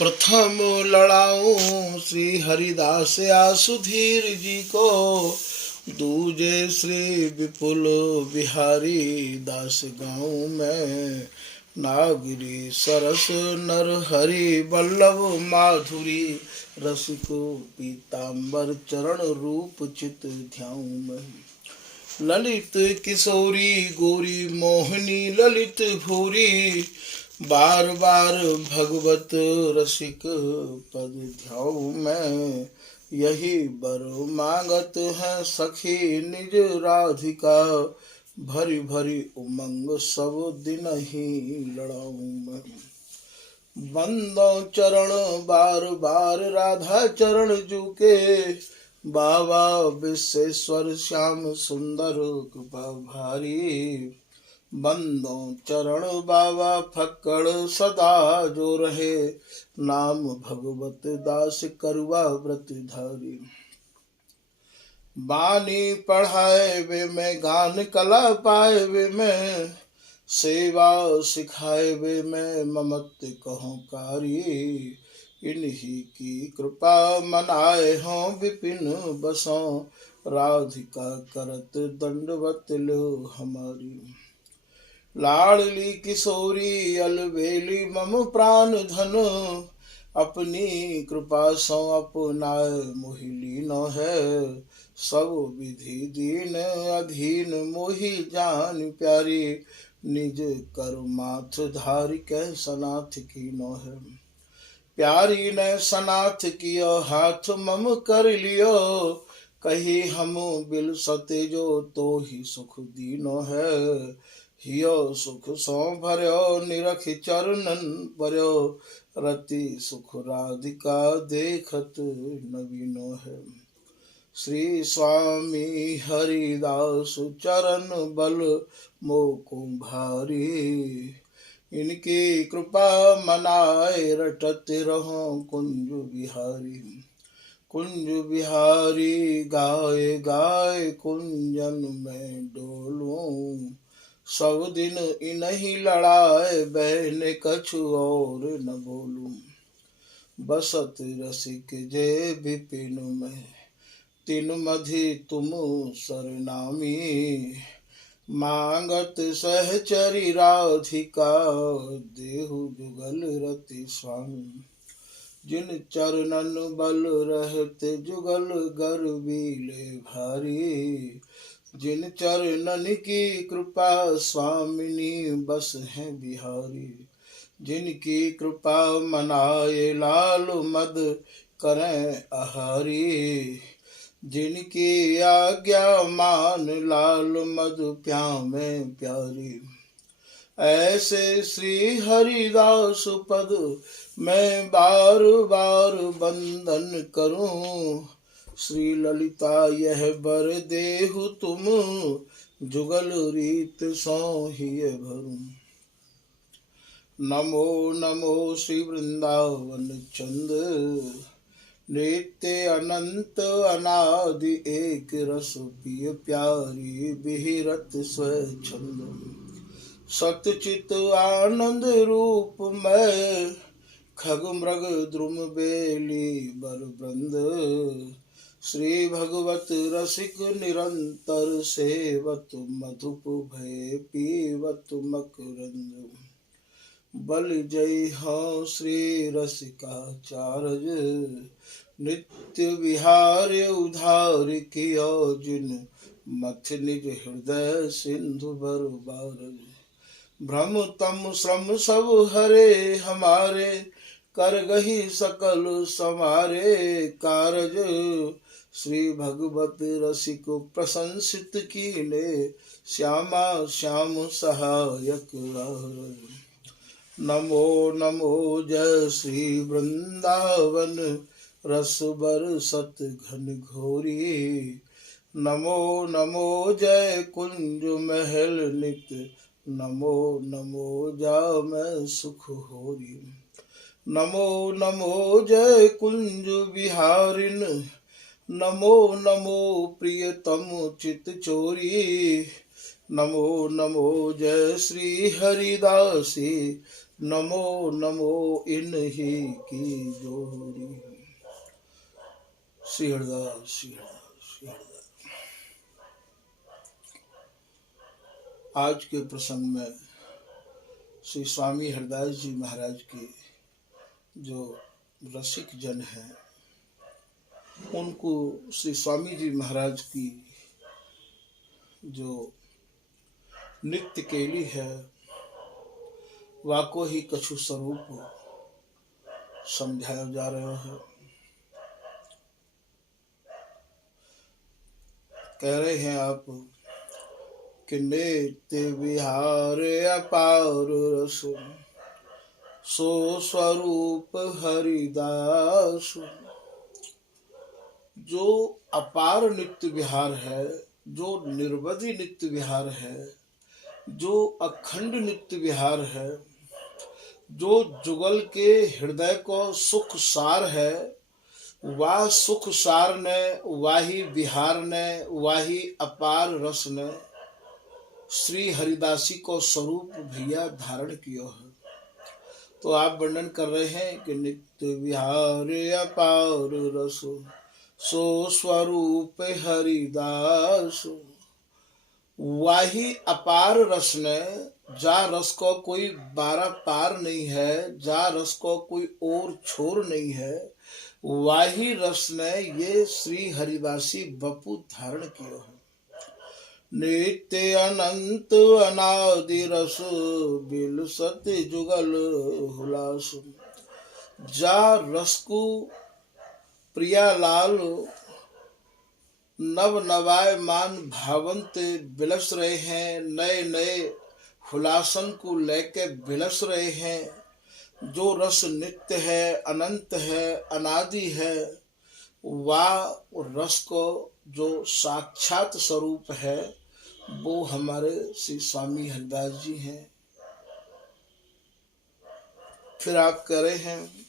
प्रथम लड़ाऊं श्री हरिदास आसुधीर जी को, दूजे श्री विपुल बिहारी दास गाँव में। नागरी सरस नर हरि वल्लभ माधुरी, रसिको पीताम्बर चरण रूप चित ध्याऊं मैं। ललित किशोरी गोरी मोहिनी ललित भूरी, बार बार भगवत रसिक पद ध्याऊं मैं। यही बर मांगत है सखी निज राधिका, भरी भरी उमंग सब दिन ही लड़ाऊं मैं। बंदो चरण बार बार राधा चरण झुके, बाबा विश्वेश्वर श्याम सुंदर कृपा भारी। बंदो चरण बाबा फक्कड़ सदा जो रहे, नाम भगवत दास करुआ व्रत धारी। बानी पढ़ाए वे मैं गान कला पाए वे मैं, सेवा सिखाए वे मैं ममत्व कहूँ कारी। इन्हीं की कृपा मनाए हों विपिन बसों, राधिका करत दंडवत लो हमारी। लाडली किशोरी अलबेली मम प्राण धन, अपनी कृपा सो अपनाए मोहिली न है। सब विधि दीन अधीन मोहि जान प्यारी, निज कर माथ धारि कै सनाथ की न है। प्यारी ने सनाथ कियो हाथ मम कर लियो, कही हम बिल सते जो तो ही सुख दीनो है। हियो सुख सो भर्यो निरख चरणन पर्यो, रति सुख राधिका देखत नवीनो है। श्री स्वामी हरिदास चरण बल मोको भारी, इनकी कृपा मनाए रटत रहो कुंज बिहारी। कुंज बिहारी गाय गाय कुंजन में डोलूं, सब दिन इन्हीं लड़ाए बहने कछु और न बोलूं। बसत रसिक जय विपिन में, तीन मधि तुम सरनामी। मांगत सहचरी राधिका, देहु जुगल रति स्वामी। जिन चरणन बल रहते जुगल गर्वीले भारी, जिन चरणन की कृपा स्वामिनी बस है बिहारी। जिनकी कृपा मनाए लाल मद करें आहारी, जिनकी आज्ञा मान लाल मद प्यामे प्यारी। ऐसे श्री हरिदास पद मैं बार बार बंदन करूं, श्री ललिता यह बर देहु तुम, जुगल रीत सो ही भरूं। नमो नमो श्री वृंदावन चंद, नित्य अनंत अनादि एक रस पिय प्यारी, बिहरत स्वच्छंद। सतचित आनंद रूप में, खग मृग द्रुम बेली बर वृंद। श्री भगवत रसिक निरंतर सेवत, मधुप भय पीवत मकरंद। बल जय हो श्री रसिकाचार्य, नित्य विहार उधार कियो जिन, मथ निज हृदय सिंधु बर बारज। भ्रम तम श्रम सब हरे हमारे, कर गही सकल समारे कारज। श्री भगवत रसिक प्रशंसित कीने, श्यामा श्याम सहायक आरज। नमो नमो जय श्री वृंदावन रस बरसत घन घोरी। नमो नमो जय कुंज महल नित, नमो नमो जा मैं सुख होरी। नमो नमो जय कुंज बिहारिन, नमो नमो प्रियतम चित चोरी। नमो नमो जय श्री हरिदासी, नमो नमो इन्हीं की जोड़ी। श्री हरिदास श्री हरिदास श्री हरिदास। आज के प्रसंग में श्री स्वामी हरिदास जी महाराज के जो रसिक जन हैं, उनको श्री स्वामी जी महाराज की जो नित्य केली है, वाको ही कछु स्वरूप समझाया जा रहा है। कह रहे हैं आप कि नित्य विहार अपार रस, सो स्वरूप हरिदास। जो अपार नित्य विहार है, जो निर्वधि नित्य विहार है, जो अखंड नित्य विहार है, जो जुगल के हृदय को सुख सार है, वह सुख सार ने, वाही विहार ने, वाही अपार रस ने श्री हरिदासी को स्वरूप भैया धारण किया है। तो आप वर्णन कर रहे हैं कि नित्य विहार अपार रस, सो स्वरूप हरिदास। वाही अपार रस ने, जा रस को कोई बारह पार नहीं है, जा रस को कोई और छोर नहीं है, वाही रस ने ये श्री हरिदासी बपू धारण किया है। नित्य अनंत अनादि रस, बिल सत्य जुगल हुलास। जा रस को प्रिया लाल नव नवायमान भावंत बिलस रहे हैं, नए नए हुलासन को लेके बिलस रहे हैं। जो रस नित्य है, अनंत है, अनादि है, वह रस को जो साक्षात स्वरूप है, वो हमारे श्री स्वामी हरिदास जी हैं। फिर आप कह रहे हैं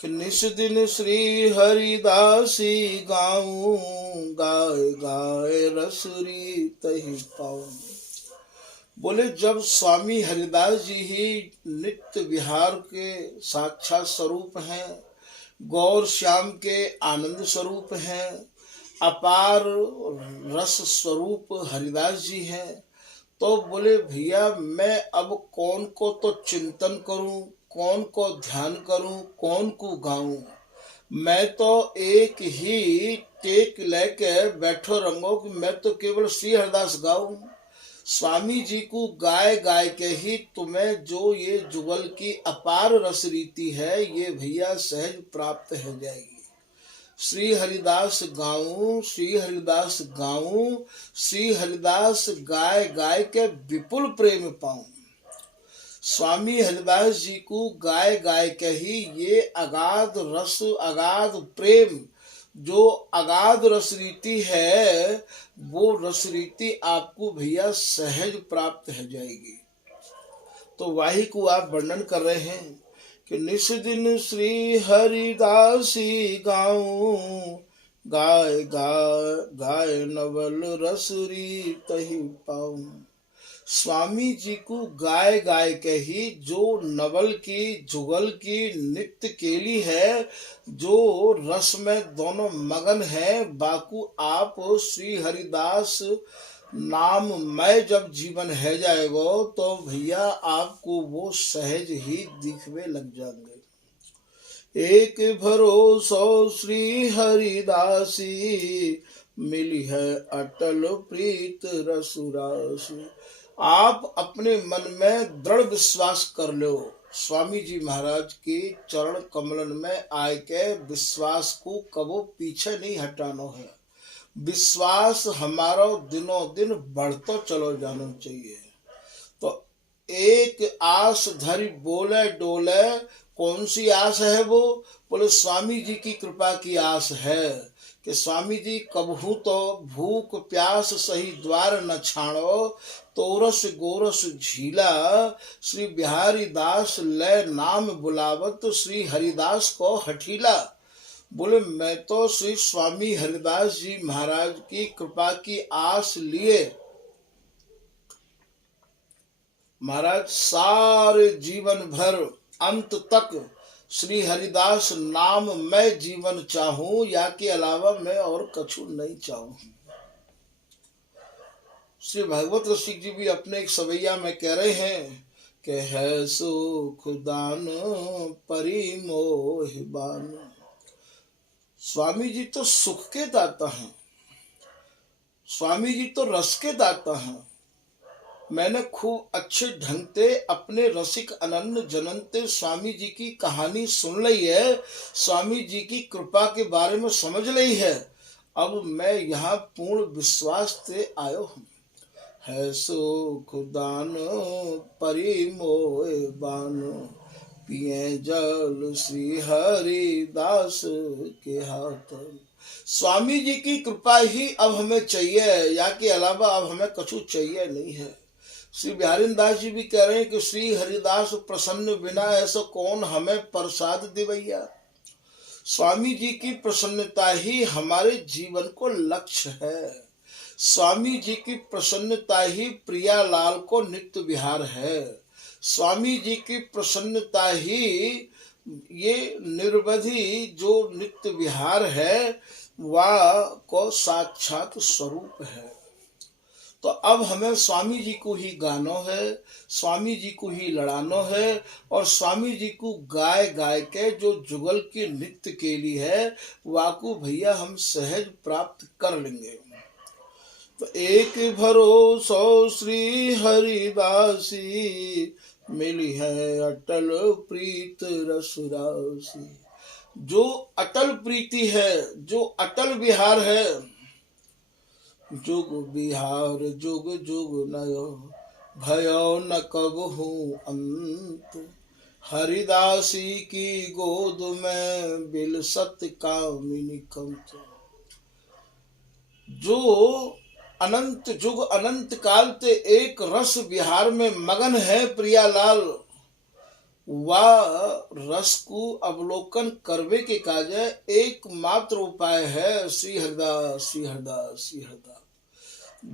कि निस दिन श्री हरिदासी गाऊं, गाय गाय रसरी तही पाऊं। बोले जब स्वामी हरिदास जी ही नित्य विहार के साक्षात स्वरूप हैं, गौर श्याम के आनंद स्वरूप हैं, अपार रस स्वरूप हरिदास जी हैं, तो बोले भैया मैं अब कौन को तो चिंतन करूं, कौन को ध्यान करूं, कौन को गाऊं। मैं तो एक ही टेक लेके बैठो रंगो कि मैं तो केवल श्री हरिदास गाऊं। स्वामी जी को गाय गाय के ही तुम्हें जो ये जुगल की अपार रस रीति है, ये भैया सहज प्राप्त हो जाएगी। श्री हरिदास गाऊं, श्री हरिदास गाऊं, श्री हरिदास गाय गाय के विपुल प्रेम पाऊं। स्वामी हरिदास जी को गाय गाय के ही ये अगाध रस, अगाध प्रेम, जो अगाध रस रीति है, वो रस रीति आपको भैया सहज प्राप्त हो जाएगी। तो वाही को आप वर्णन कर रहे हैं कि निस दिन श्री हरिदासी गाऊं, गाय गाय गाय नवल रसरी तही पाऊं। स्वामी जी को गाय गाय के ही जो नवल की, जुगल की नित्य केली है, जो रस में दोनों मगन है, बाकू आप श्री हरिदास नाम में जब जीवन है जाएगा तो भैया आपको वो सहज ही दिखने लग जाएंगे। एक भरोसो श्री हरिदासी, मिली है अटल प्रीत रसुरासी। आप अपने मन में दृढ़ विश्वास कर लो, स्वामी जी महाराज के चरण कमलन में आए के विश्वास को कबो पीछे नहीं हटाना है। विश्वास हमारा दिनों दिन बढ़तो चलो जाना चाहिए। तो एक आस धरी बोले डोले, कौन सी आस है वो? बोले स्वामी जी की कृपा की आस है कि स्वामी जी कबहू तो भूख प्यास सही द्वार न छाणो, तोरस गोरस झीला, श्री बिहारी दास ले नाम बुलावत, श्री हरिदास को हठीला। बोले मैं तो श्री स्वामी हरिदास जी महाराज की कृपा की आस लिए महाराज सारे जीवन भर अंत तक श्री हरिदास नाम मैं जीवन चाहूं, या के अलावा मैं और कछु नहीं चाहूं। श्री भागवत रसिक जी भी अपने एक सवैया में कह रहे हैं कि है सुख दान परिमोह बान। स्वामी जी तो सुख के दाता हैं, स्वामी जी तो रस के दाता हैं। मैंने खूब अच्छे ढंग से अपने रसिक अनन्य जनंते स्वामी जी की कहानी सुन ली है, स्वामी जी की कृपा के बारे में समझ ली है। अब मैं यहाँ पूर्ण विश्वास से आयो हूँ। है सुख दान परिमोह बान, पिए जल श्री हरिदास के हाथ। स्वामी जी की कृपा ही अब हमें चाहिए, या के अलावा अब हमें कछु चाहिए नहीं है। श्री बिहारी दास जी भी कह रहे हैं कि श्री हरिदास प्रसन्न बिना ऐसा कौन हमें प्रसाद दिवैया। स्वामी जी की प्रसन्नता ही हमारे जीवन को लक्ष्य है। स्वामी जी की प्रसन्नता ही प्रियालाल को नित्य विहार है। स्वामी जी की प्रसन्नता ही ये निर्वधि जो नित्य विहार है वह को साक्षात स्वरूप है। तो अब हमें स्वामी जी को ही गानो है, स्वामी जी को ही लड़ानो है, और स्वामी जी को गाय गाय के जो जुगल की नित्य के लिए है वाकू भैया हम सहज प्राप्त कर लेंगे। तो एक भरोसा श्री हरिदासी, मिली है अटल प्रीत रस राशि। जो अटल प्रीति है, जो अटल विहार है, जुग बिहार जुग जुग नयो, भयो न कबहू अंत। हरिदासी की गोद में बिलसत कामिनी कंत। जो अनंत जुग अनंत काल ते एक रस विहार में मगन है प्रियालाल, वह रस को अवलोकन करवे के काजे एकमात्र उपाय है श्री हरिदास, श्री हरिदास, श्री हरिदास।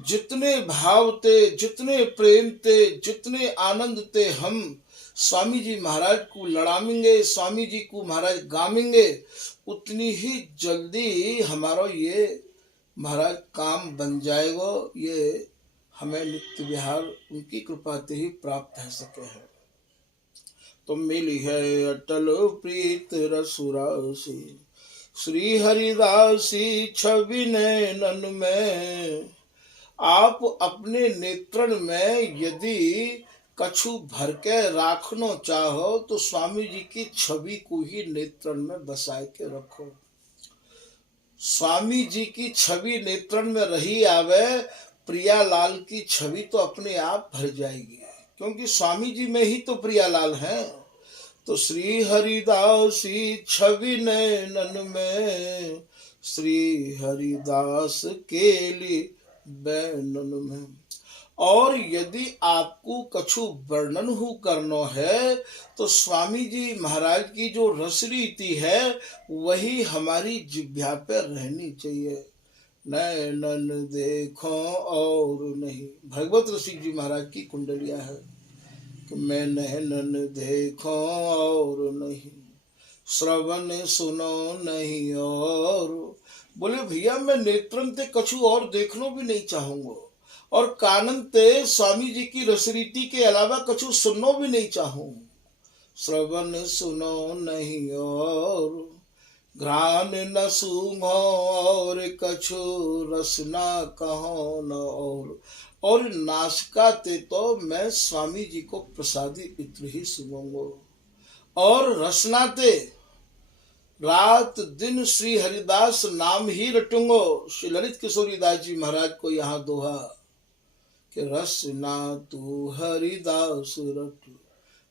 जितने भाव ते, जितने प्रेम ते, जितने आनंद ते हम स्वामी जी महाराज को लड़ामेंगे, स्वामी जी को महाराज गामेंगे, उतनी ही जल्दी हमारा ये महाराज काम बन जाएगा। ये हमें नित्य विहार उनकी कृपा से ही प्राप्त हो सके है। तो मिली है अटल प्रीत रसुरासी, श्री हरिदासी छवि नैनन में। आप अपने नेत्रण में यदि कछु भर के राखनो चाहो तो स्वामी जी की छवि को ही नेत्रण में बसाए के रखो। स्वामी जी की छवि नेत्रण में रही आवे, प्रियालाल की छवि तो अपने आप भर जाएगी, क्योंकि स्वामी जी में ही तो प्रियालाल हैं। तो श्री हरिदासी छवि नैनन में, श्री हरिदास के लिए बैनन में। और यदि आपको कछु वर्णन हो करनो है तो स्वामी जी महाराज की जो रस रीति है वही हमारी जिह्वा पर रहनी चाहिए। नैनन देखो और नहीं, भगवत रसिक जी महाराज की कुंडलिया है कि मैं नैनन देखो और नहीं, श्रवण सुनो नहीं और। बोले भैया मैं नेत्रन ते कछु और देखनो भी नहीं चाहूंगा, और कानन ते स्वामी जी की रसरीति के अलावा कछु सुननो भी नहीं चाहूं। श्रवण सुनो नहीं और, घ्राण न सूंघो और कछु रसना कहो न और नासिका ते तो मैं स्वामी जी को प्रसादी इत्र ही सुनूंगा, और रसना ते रात दिन श्री हरिदास नाम ही रटूंगो। श्री ललित किशोरी दास जी महाराज को यहाँ दोहा कि रसना तू हरिदास रट,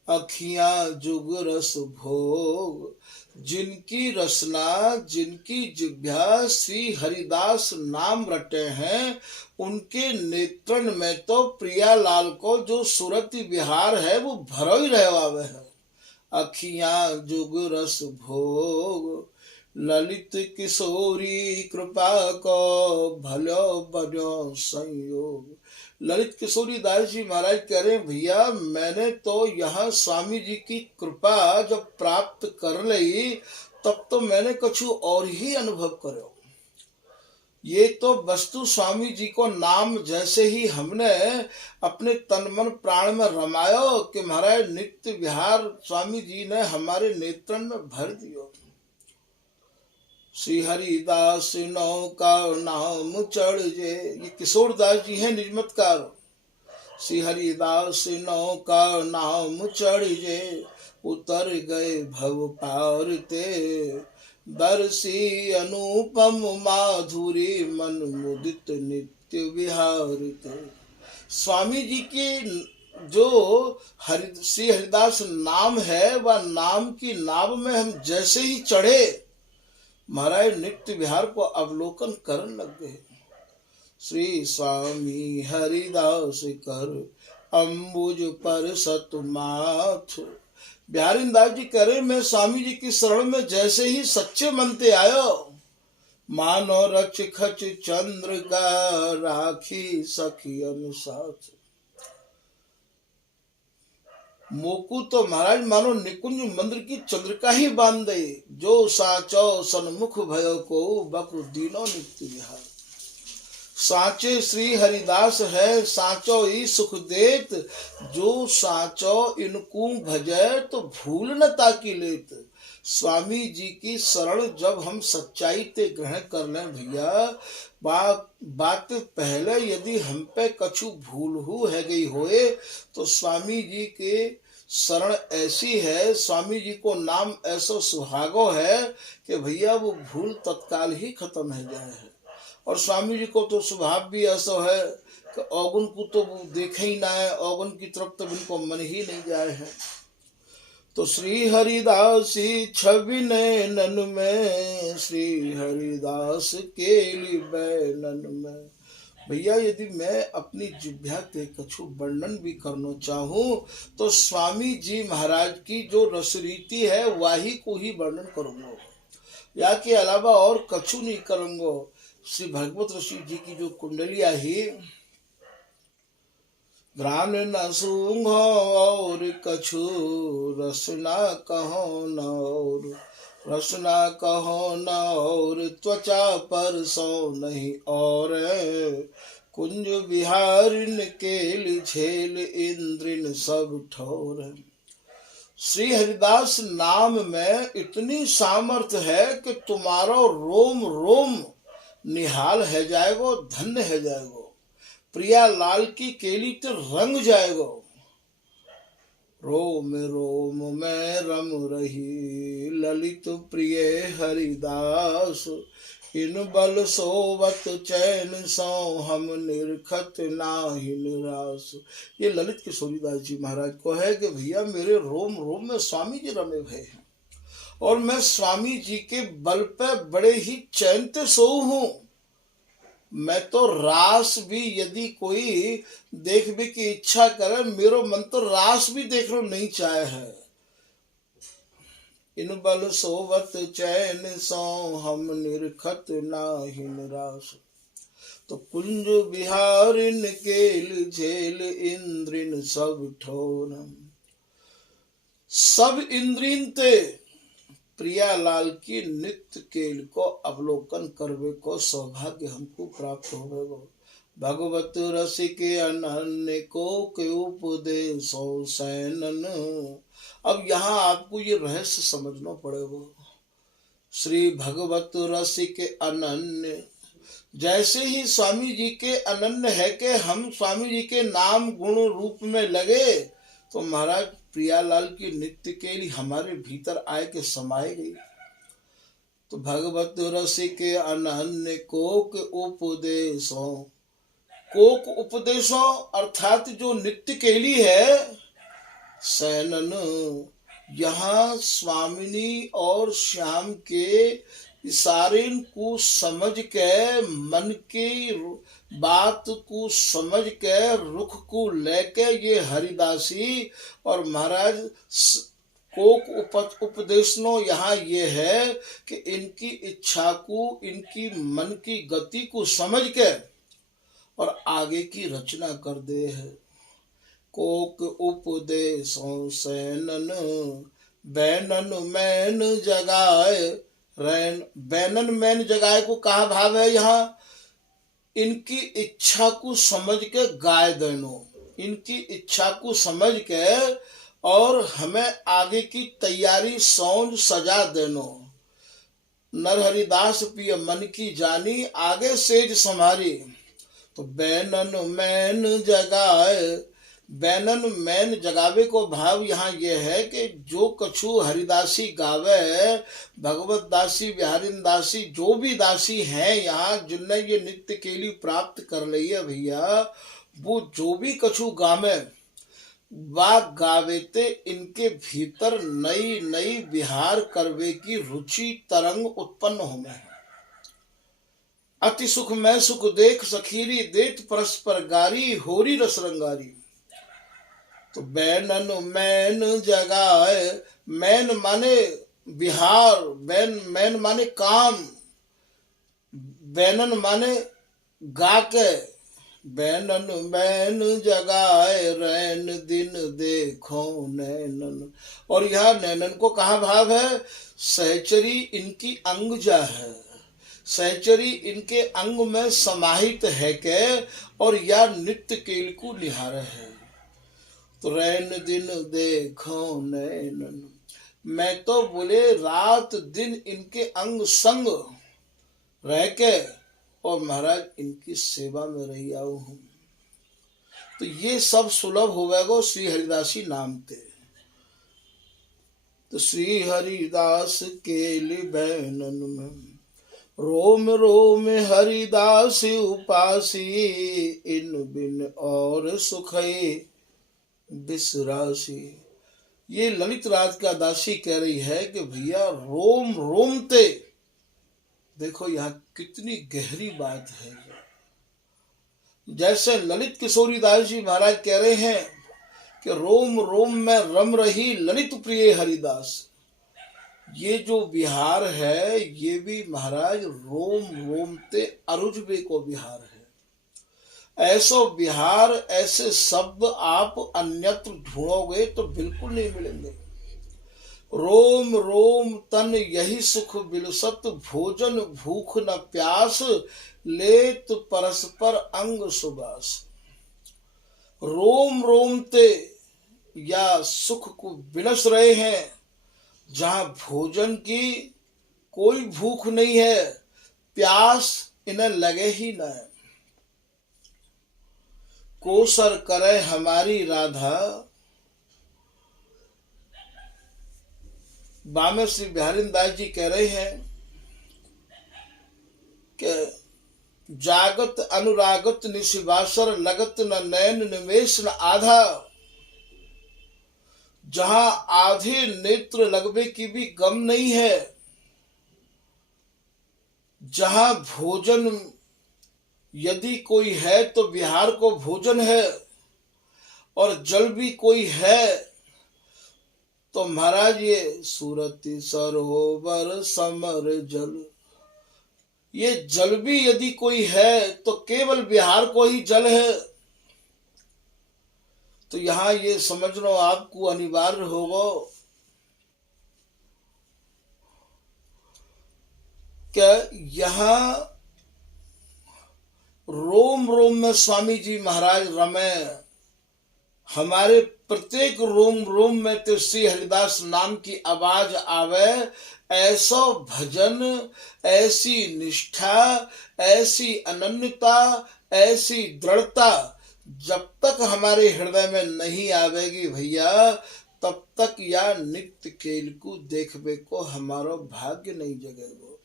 अखियां जुग रस भोग। जिनकी रसना, जिनकी जिह्वा श्री हरिदास नाम रटे हैं, उनके नेत्रण में तो प्रियालाल को जो सुरति विहार है वो भरो ही रहे है। अखियां जुग रस भोग, ललित किशोरी कृपा को भलो बनो संयोग। ललित किशोरी दास जी महाराज कह रहे हैं, भैया मैंने तो यहाँ स्वामी जी की कृपा जब प्राप्त कर ली तब तो मैंने कछु और ही अनुभव करो। ये तो वस्तु स्वामी जी को नाम जैसे ही हमने अपने तन मन प्राण में रमायो कि महाराज नित्य विहार स्वामी जी ने हमारे नेत्रन में भर दियो। श्री हरिदास नौका नाम चढ़ जे, ये किशोर दास जी हैं निजमतकार। श्री हरिदास नौका नाम चढ़ जे, उतर गए भव पार ते, दर्शी अनुपम माधुरी मन मुदित नित्य विहार ते। स्वामी जी की जो श्री हरिदास नाम है वह नाम की नाव में हम जैसे ही चढ़े महाराज नित्य विहार को अवलोकन करने लग गए। श्री स्वामी हरिदास कर अम्बुज पर सतमाथ। बिहारी दास जी कह रहे, मैं स्वामी जी की शरण में जैसे ही सच्चे मन से आयो, मानो रच खच चंद्र का राखी सखी अनुसाथ। मोकू तो महाराज मानो निकुंज मंदिर की चंद्रिका ही बांध दे, जो साचो सन्मुख भयो को बकु दीनो नित्य विहार। साचे श्री हरिदास है साचो ही सुख देत, जो साचो इनको भजे तो भूल न ताकि लेत। स्वामी जी की शरण जब हम सच्चाई ते ग्रहण कर लें भैया, बात पहले यदि हम पे कछु भूल हो है गई होए तो स्वामी जी के शरण ऐसी है, स्वामी जी को नाम ऐसा सुहागो है कि भैया वो भूल तत्काल ही खत्म हो जाए है। और स्वामी जी को तो स्वभाव भी ऐसा है कि अवगुण को तो वो देखे ही ना है, अवगुण की तरफ तो इनको मन ही नहीं जाए है। तो श्री हरिदासी छवि नैनन में, श्री हरिदास केली बैनन में। भैया यदि मैं अपनी जिह्वा के कछु वर्णन भी करना चाहूं तो स्वामी जी महाराज की जो रसरीति है वही को ही वर्णन करूंगा, या के अलावा और कछु नहीं करूंगा। श्री भगवत ऋषि जी की जो कुंडलिया ही ग्राम न सूंघो और कछु रसना कहो न, और रसना कहो न और त्वचा पर सो नहीं, और कुंज विहारिन केल झेल इंद्रिन सब ठोर। श्री हरिदास नाम में इतनी सामर्थ्य है कि तुम्हारा रोम रोम निहाल है जाएगो, धन्य है जाएगो। प्रिया लाल की केली तो रंग जाएगो। रोम रोम में रम रही ललित प्रिय हरिदास, इन बल सोवत चैन सो हम निरखत नाही निराश। ये ललित किशोरीदास जी महाराज को है कि भैया मेरे रोम रोम में स्वामी जी रमे हुए हैं और मैं स्वामी जी के बल पे बड़े ही चैन से सोऊ हूँ। मैं तो रास भी यदि कोई देखने की इच्छा करे, मेरो मन तो रास भी देखना नहीं चाहे है। इन बल सोवत चैन सो हम निरखत नाही निराश। तो कुंज बिहारिन केल झेल इंद्रिन सब ठोर। सब इंद्रिन ते प्रिया लाल की नित्य केल को अवलोकन करवे को सौभाग्य हमको प्राप्त होवेगो। भगवत रसिक अनन्य को के उपदेशो सैनन। अब यहाँ आपको ये रहस्य समझना पड़ेगा। श्री भगवत रसिक अनन्य, जैसे ही स्वामी जी के अनन्य है कि हम स्वामी जी के नाम गुण रूप में लगे तो महाराज प्रियालाल की नित्य केली हमारे भीतर आए के समाये गई। तो भगवत रसिक अनन्य कोक उपदेशों, कोक उपदेशों अर्थात जो नित्य केली है सैनन, यहाँ स्वामिनी और श्याम के इशारे को समझ के, मन की बात को समझ के, रुख को लेके ये हरिदासी और महाराज कोक उपदेशनो यहाँ ये है कि इनकी इच्छा को, इनकी मन की गति को समझ के और आगे की रचना कर दे है। कोक उपदेशों सैनन बैनन मैन जगाए रैन। बैनन मैन जगाए को कहा भाव है यहाँ, इनकी इच्छा को समझ के गाय देनो, इनकी इच्छा को समझ के और हमें आगे की तैयारी सौंज सजा देनो। नरहरिदास पिय मन की जानी आगे सेज संभारी। तो बैनन मैन जगाए, बैनन मैन जगावे को भाव यहाँ ये है कि जो कछु हरिदासी गावे, भगवत दासी बिहारिन दासी जो भी दासी हैं यहाँ जिनने ये नित्य केली प्राप्त कर ली है भैया, वो जो भी कछु गावे वा गावेते इनके भीतर नई नई विहार करवे की रुचि तरंग उत्पन्न होवे। अति सुख मैं सुख देख सखीरी देत परस्पर गारी होरी रस रंगारी। तो बैनन मैन जगाए, मैन माने विहार, मैन माने काम, बैनन माने गा के, बैनन मैन जगाए रैन दिन देखो नैनन। और यह नैनन को कहा भाव है, सहचरी इनकी अंग जा है, सहचरी इनके अंग में समाहित है के और या नित्य केल को निहार है। तो रैन दिन देखो नैनन, मैं तो बोले रात दिन इनके अंग संग रह के और महाराज इनकी सेवा में रही आऊ हूँ। तो ये सब सुलभ हो गए श्री हरिदासी नाम ते। तो श्री हरिदास केली बैनन में रोम रोम हरिदास उपासी, इन बिन और सुखई बिसरासी। ये ललित राज का दासी कह रही है कि भैया रोम रोम ते, देखो यहाँ कितनी गहरी बात है। जैसे ललित किशोरी दास जी महाराज कह रहे हैं कि रोम रोम में रम रही ललित प्रिय हरिदास, ये जो विहार है ये भी महाराज रोम रोम ते अरुजबे को विहार है। ऐसा विहार, ऐसे शब्द आप अन्यत्र ढूंढोगे तो बिल्कुल नहीं मिलेंगे। रोम रोम तन यही सुख बिलसत, भोजन भूख न प्यास, लेत परस्पर अंग सुबास। रोम रोम ते या सुख को बिलस रहे हैं, जहां भोजन की कोई भूख नहीं है, प्यास इन्हें लगे ही न है। कोसर करे हमारी राधा, बामे श्री बिहारिन दास जी कह रहे हैं कि जागत अनुरागत निशिवासर, लगत न नैन निमेश न आधा। जहां आधे नेत्र लगवे की भी गम नहीं है, जहां भोजन यदि कोई है तो बिहार को भोजन है, और जल भी कोई है तो महाराज ये सूरति सरोवर समर जल, ये जल भी यदि कोई है तो केवल बिहार को ही जल है। तो यहाँ ये समझना आपको अनिवार्य होगा क्या यहाँ रोम रोम में स्वामी जी महाराज रमे, हमारे प्रत्येक रोम रोम में तो श्री हरिदास नाम की आवाज आवे। ऐसा भजन, ऐसी निष्ठा, ऐसी अनन्यता, ऐसी दृढ़ता जब तक हमारे हृदय में नहीं आवेगी भैया, तब तक या नित्य केल को देखने को हमारा भाग्य नहीं जगेगा।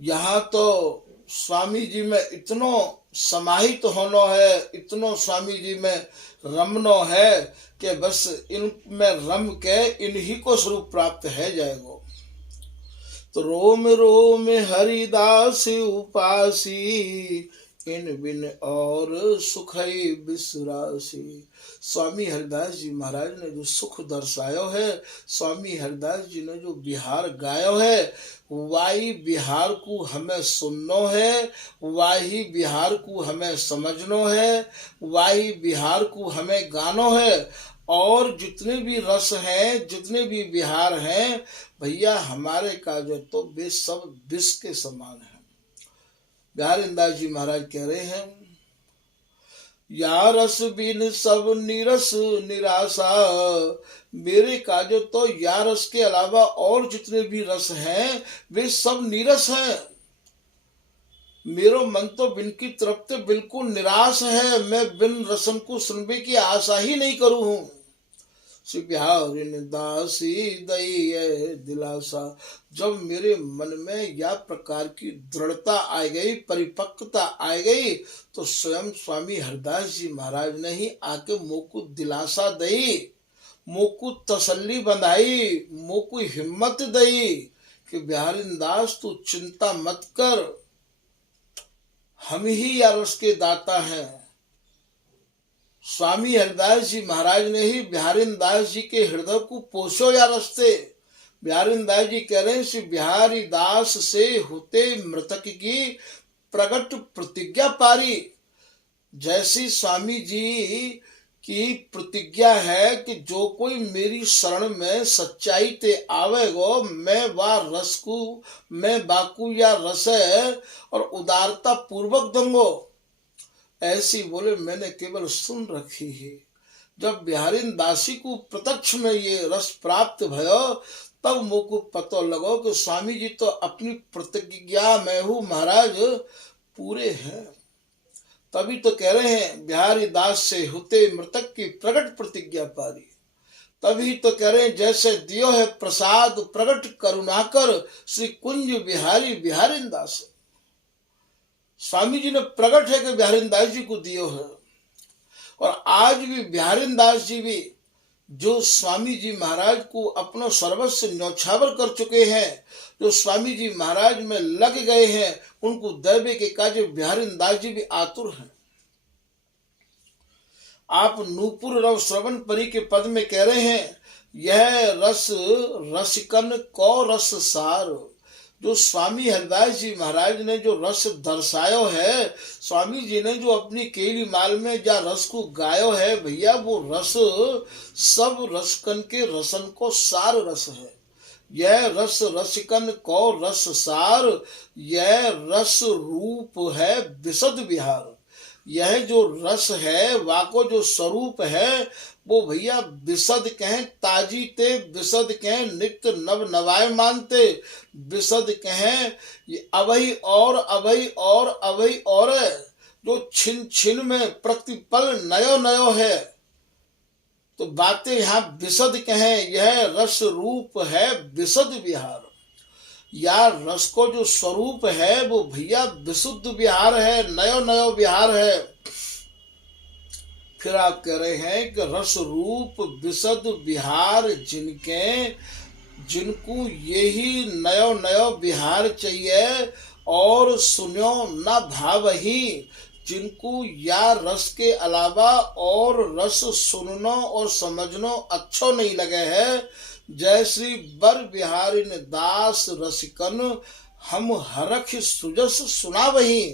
यहाँ तो स्वामी जी में इतनो समाहित होना है, इतनो स्वामी जी में रमनो है कि बस इनमें रम के इन्हीं को स्वरूप प्राप्त है जाएगा। तो रोम रोम हरिदास उपासी, इन बिन और सुखई बिसरासी। स्वामी हरिदास जी महाराज ने जो सुख दर्शायो है, स्वामी हरिदास जी ने जो बिहार गायो है, वाही बिहार को हमें सुननो है, वाही बिहार को हमें समझनो है, वाही बिहार को हमें गानो है। और जितने भी रस हैं, जितने भी बिहार हैं भैया, हमारे काज तो वे सब विष के समान है। बिहारी दास जी महाराज कह रहे हैं, या रस बिन सब निरस निराशा। मेरे काजो तो या रस के अलावा और जितने भी रस हैं वे सब नीरस हैं। मेरो मन तो बिन की तृप्त बिल्कुल निराश है। मैं बिन रसन को सुनने की आशा ही नहीं करूं हूं। बिहारी दासी दई दिलासा। जब मेरे मन में यह प्रकार की दृढ़ता आ गई, परिपक्वता आ गई, तो स्वयं स्वामी हरिदास जी महाराज ने ही आके मोको दिलासा दई, मोको तसल्ली बंधाई, मोको हिम्मत दई कि बिहारी दास तू चिंता मत कर, हम ही या रस के दाता हैं। स्वामी हरिदास जी महाराज ने ही बिहारी दास जी के हृदय को पोषो या रस्ते। बिहारी दास जी कह रहे हैं, श्री बिहारी दास से होते मृतक की प्रकट प्रतिज्ञा पारी। जैसी स्वामी जी की प्रतिज्ञा है कि जो कोई मेरी शरण में सच्चाई ते आवेगो, मैं वा रस को, मैं बाकू या रस और उदारता पूर्वक दूंगो। ऐसी बोले मैंने केवल सुन रखी है। जब बिहारी दासी को प्रत्यक्ष में ये रस प्राप्त भयो, तब मोको पता लगो कि स्वामी जी तो अपनी प्रतिज्ञा में हूँ महाराज पूरे हैं। तभी तो कह रहे हैं, बिहारी दास से होते मृतक की प्रकट प्रतिज्ञा पारी। तभी तो कह रहे हैं, जैसे दियो है प्रसाद प्रकट करुणाकर, श्री कुंज बिहारी बिहारी दास। स्वामी जी ने प्रकट है कि बिहारी दास जी को दियो है। और आज भी बिहारी दास जी भी जो स्वामी जी महाराज को अपना सर्वस्व न्यौछावर कर चुके हैं, जो स्वामी जी महाराज में लग गए हैं, उनको दैवे के काज बिहारी दास जी भी आतुर हैं। आप नूपुर रव श्रवण परी के पद में कह रहे हैं, यह रस रसिकन को रस सार। जो स्वामी हरिदास जी महाराज ने जो रस दर्शायो है, स्वामी जी ने जो अपनी केली माल में जा रस को गायो है भैया, वो रस सब रसकन के रसन को सार रस है। यह रस रसिकन को रस सार, यह रस रूप है विशद विहार। यह जो रस है, वाको जो स्वरूप है, वो भैया विशद कहें ताजी ते, विशद कहें नित्य नव नवाय मानते, विशद कहें ये अभई और अभई और अभई और, जो छिन छिन में प्रतिपल नयो नयो है। तो बातें यहाँ विशद कहें, यह रस रूप है विशद विहार। या रस को जो स्वरूप है वो भैया विशुद्ध विहार है, नयो नयो विहार है। फिर आप कह रहे हैं कि रस रूप विशद विहार जिनके, जिनको यही नयो नयो विहार चाहिए और सुनो न भाव ही, जिनको या रस के अलावा और रस सुननो और समझनो अच्छो नहीं लगे है। जय श्री बर बिहारी दास रसिकन हम हरख सुजस सुना वही।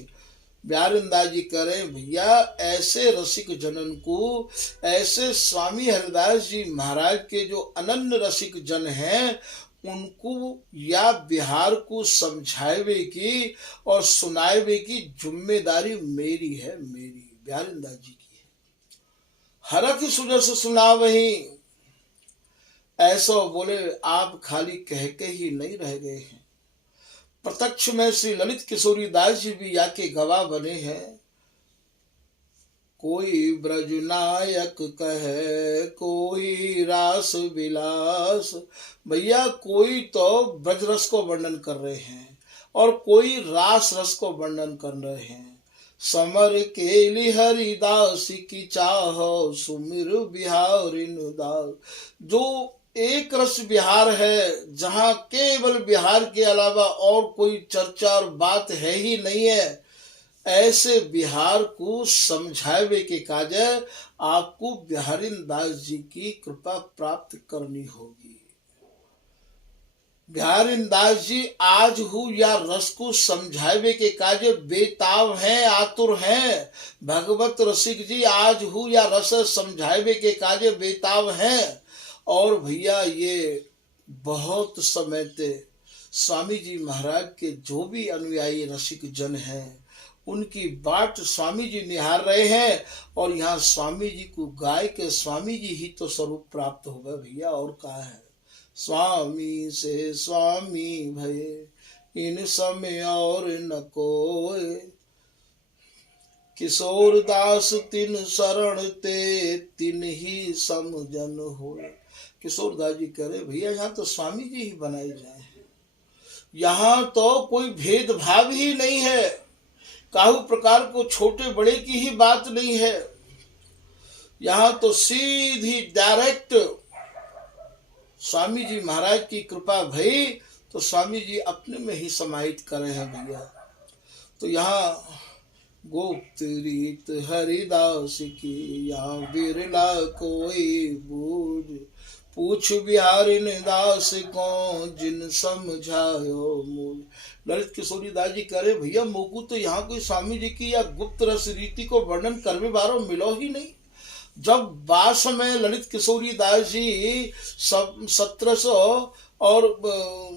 बिहारी दास जी कह रहे भैया, ऐसे रसिक जनन को, ऐसे स्वामी हरिदास जी महाराज के जो अनन्य रसिक जन हैं, उनको या बिहार को समझावे की और सुनावे की जिम्मेदारी मेरी है, मेरी बिहारी दास जी की है। हरख सुजस सुना वही, ऐसा बोले आप खाली कह के ही नहीं रह गए हैं। प्रत्यक्ष में श्री ललित किशोरी दास जी भी या के गवाह बने हैं। कोई ब्रज नायक कहे कोई रास विलास। भैया कोई तो ब्रज रस को वर्णन कर रहे हैं और कोई रास रस को वर्णन कर रहे हैं। समर केली हरिदास की चाहो सुमिर बिहारी दास। जो एक रस बिहार है, जहाँ केवल बिहार के अलावा और कोई चर्चा और बात है ही नहीं है, ऐसे बिहार को समझावे के काज आपको बिहारी दास जी की कृपा प्राप्त करनी होगी। बिहारी दास जी आज हूँ या रस को समझावे के काज बेताब हैं, आतुर हैं। भगवत रसिक जी आज हूँ या रस समझावे के काज बेताब हैं। और भैया ये बहुत समय से स्वामी जी महाराज के जो भी अनुयायी रसिक जन हैं उनकी बाट स्वामी जी निहार रहे हैं। और यहाँ स्वामी जी को गाय के स्वामी जी ही तो स्वरूप प्राप्त हो गए भैया, और कहा है। स्वामी से स्वामी भये इन समय और न कोय, किशोर दास तिन शरण ते तिन ही समझन हो। किशोर दास जी कह रहे भैया यहाँ तो स्वामी जी ही बनाए जाए, यहाँ तो कोई भेदभाव ही नहीं है, काहू प्रकार को छोटे बड़े की ही बात नहीं है। यहाँ तो सीधी डायरेक्ट स्वामी जी महाराज की कृपा भई तो स्वामी जी अपने में ही समाहित करे हैं भैया। तो यहाँ गुप्त रीत हरिदास की यहाँ बिरला कोई बूझ, पूछ बिहारी दास को जिन समझायो मूल। ललित किशोरी दास जी कह रहे भैया मोकू तो यहाँ कोई स्वामी जी की या गुप्त रस रीति को वर्णन करवे बारो मिलो ही नहीं। जब बास में ललित किशोरी दास जी सब 1700 और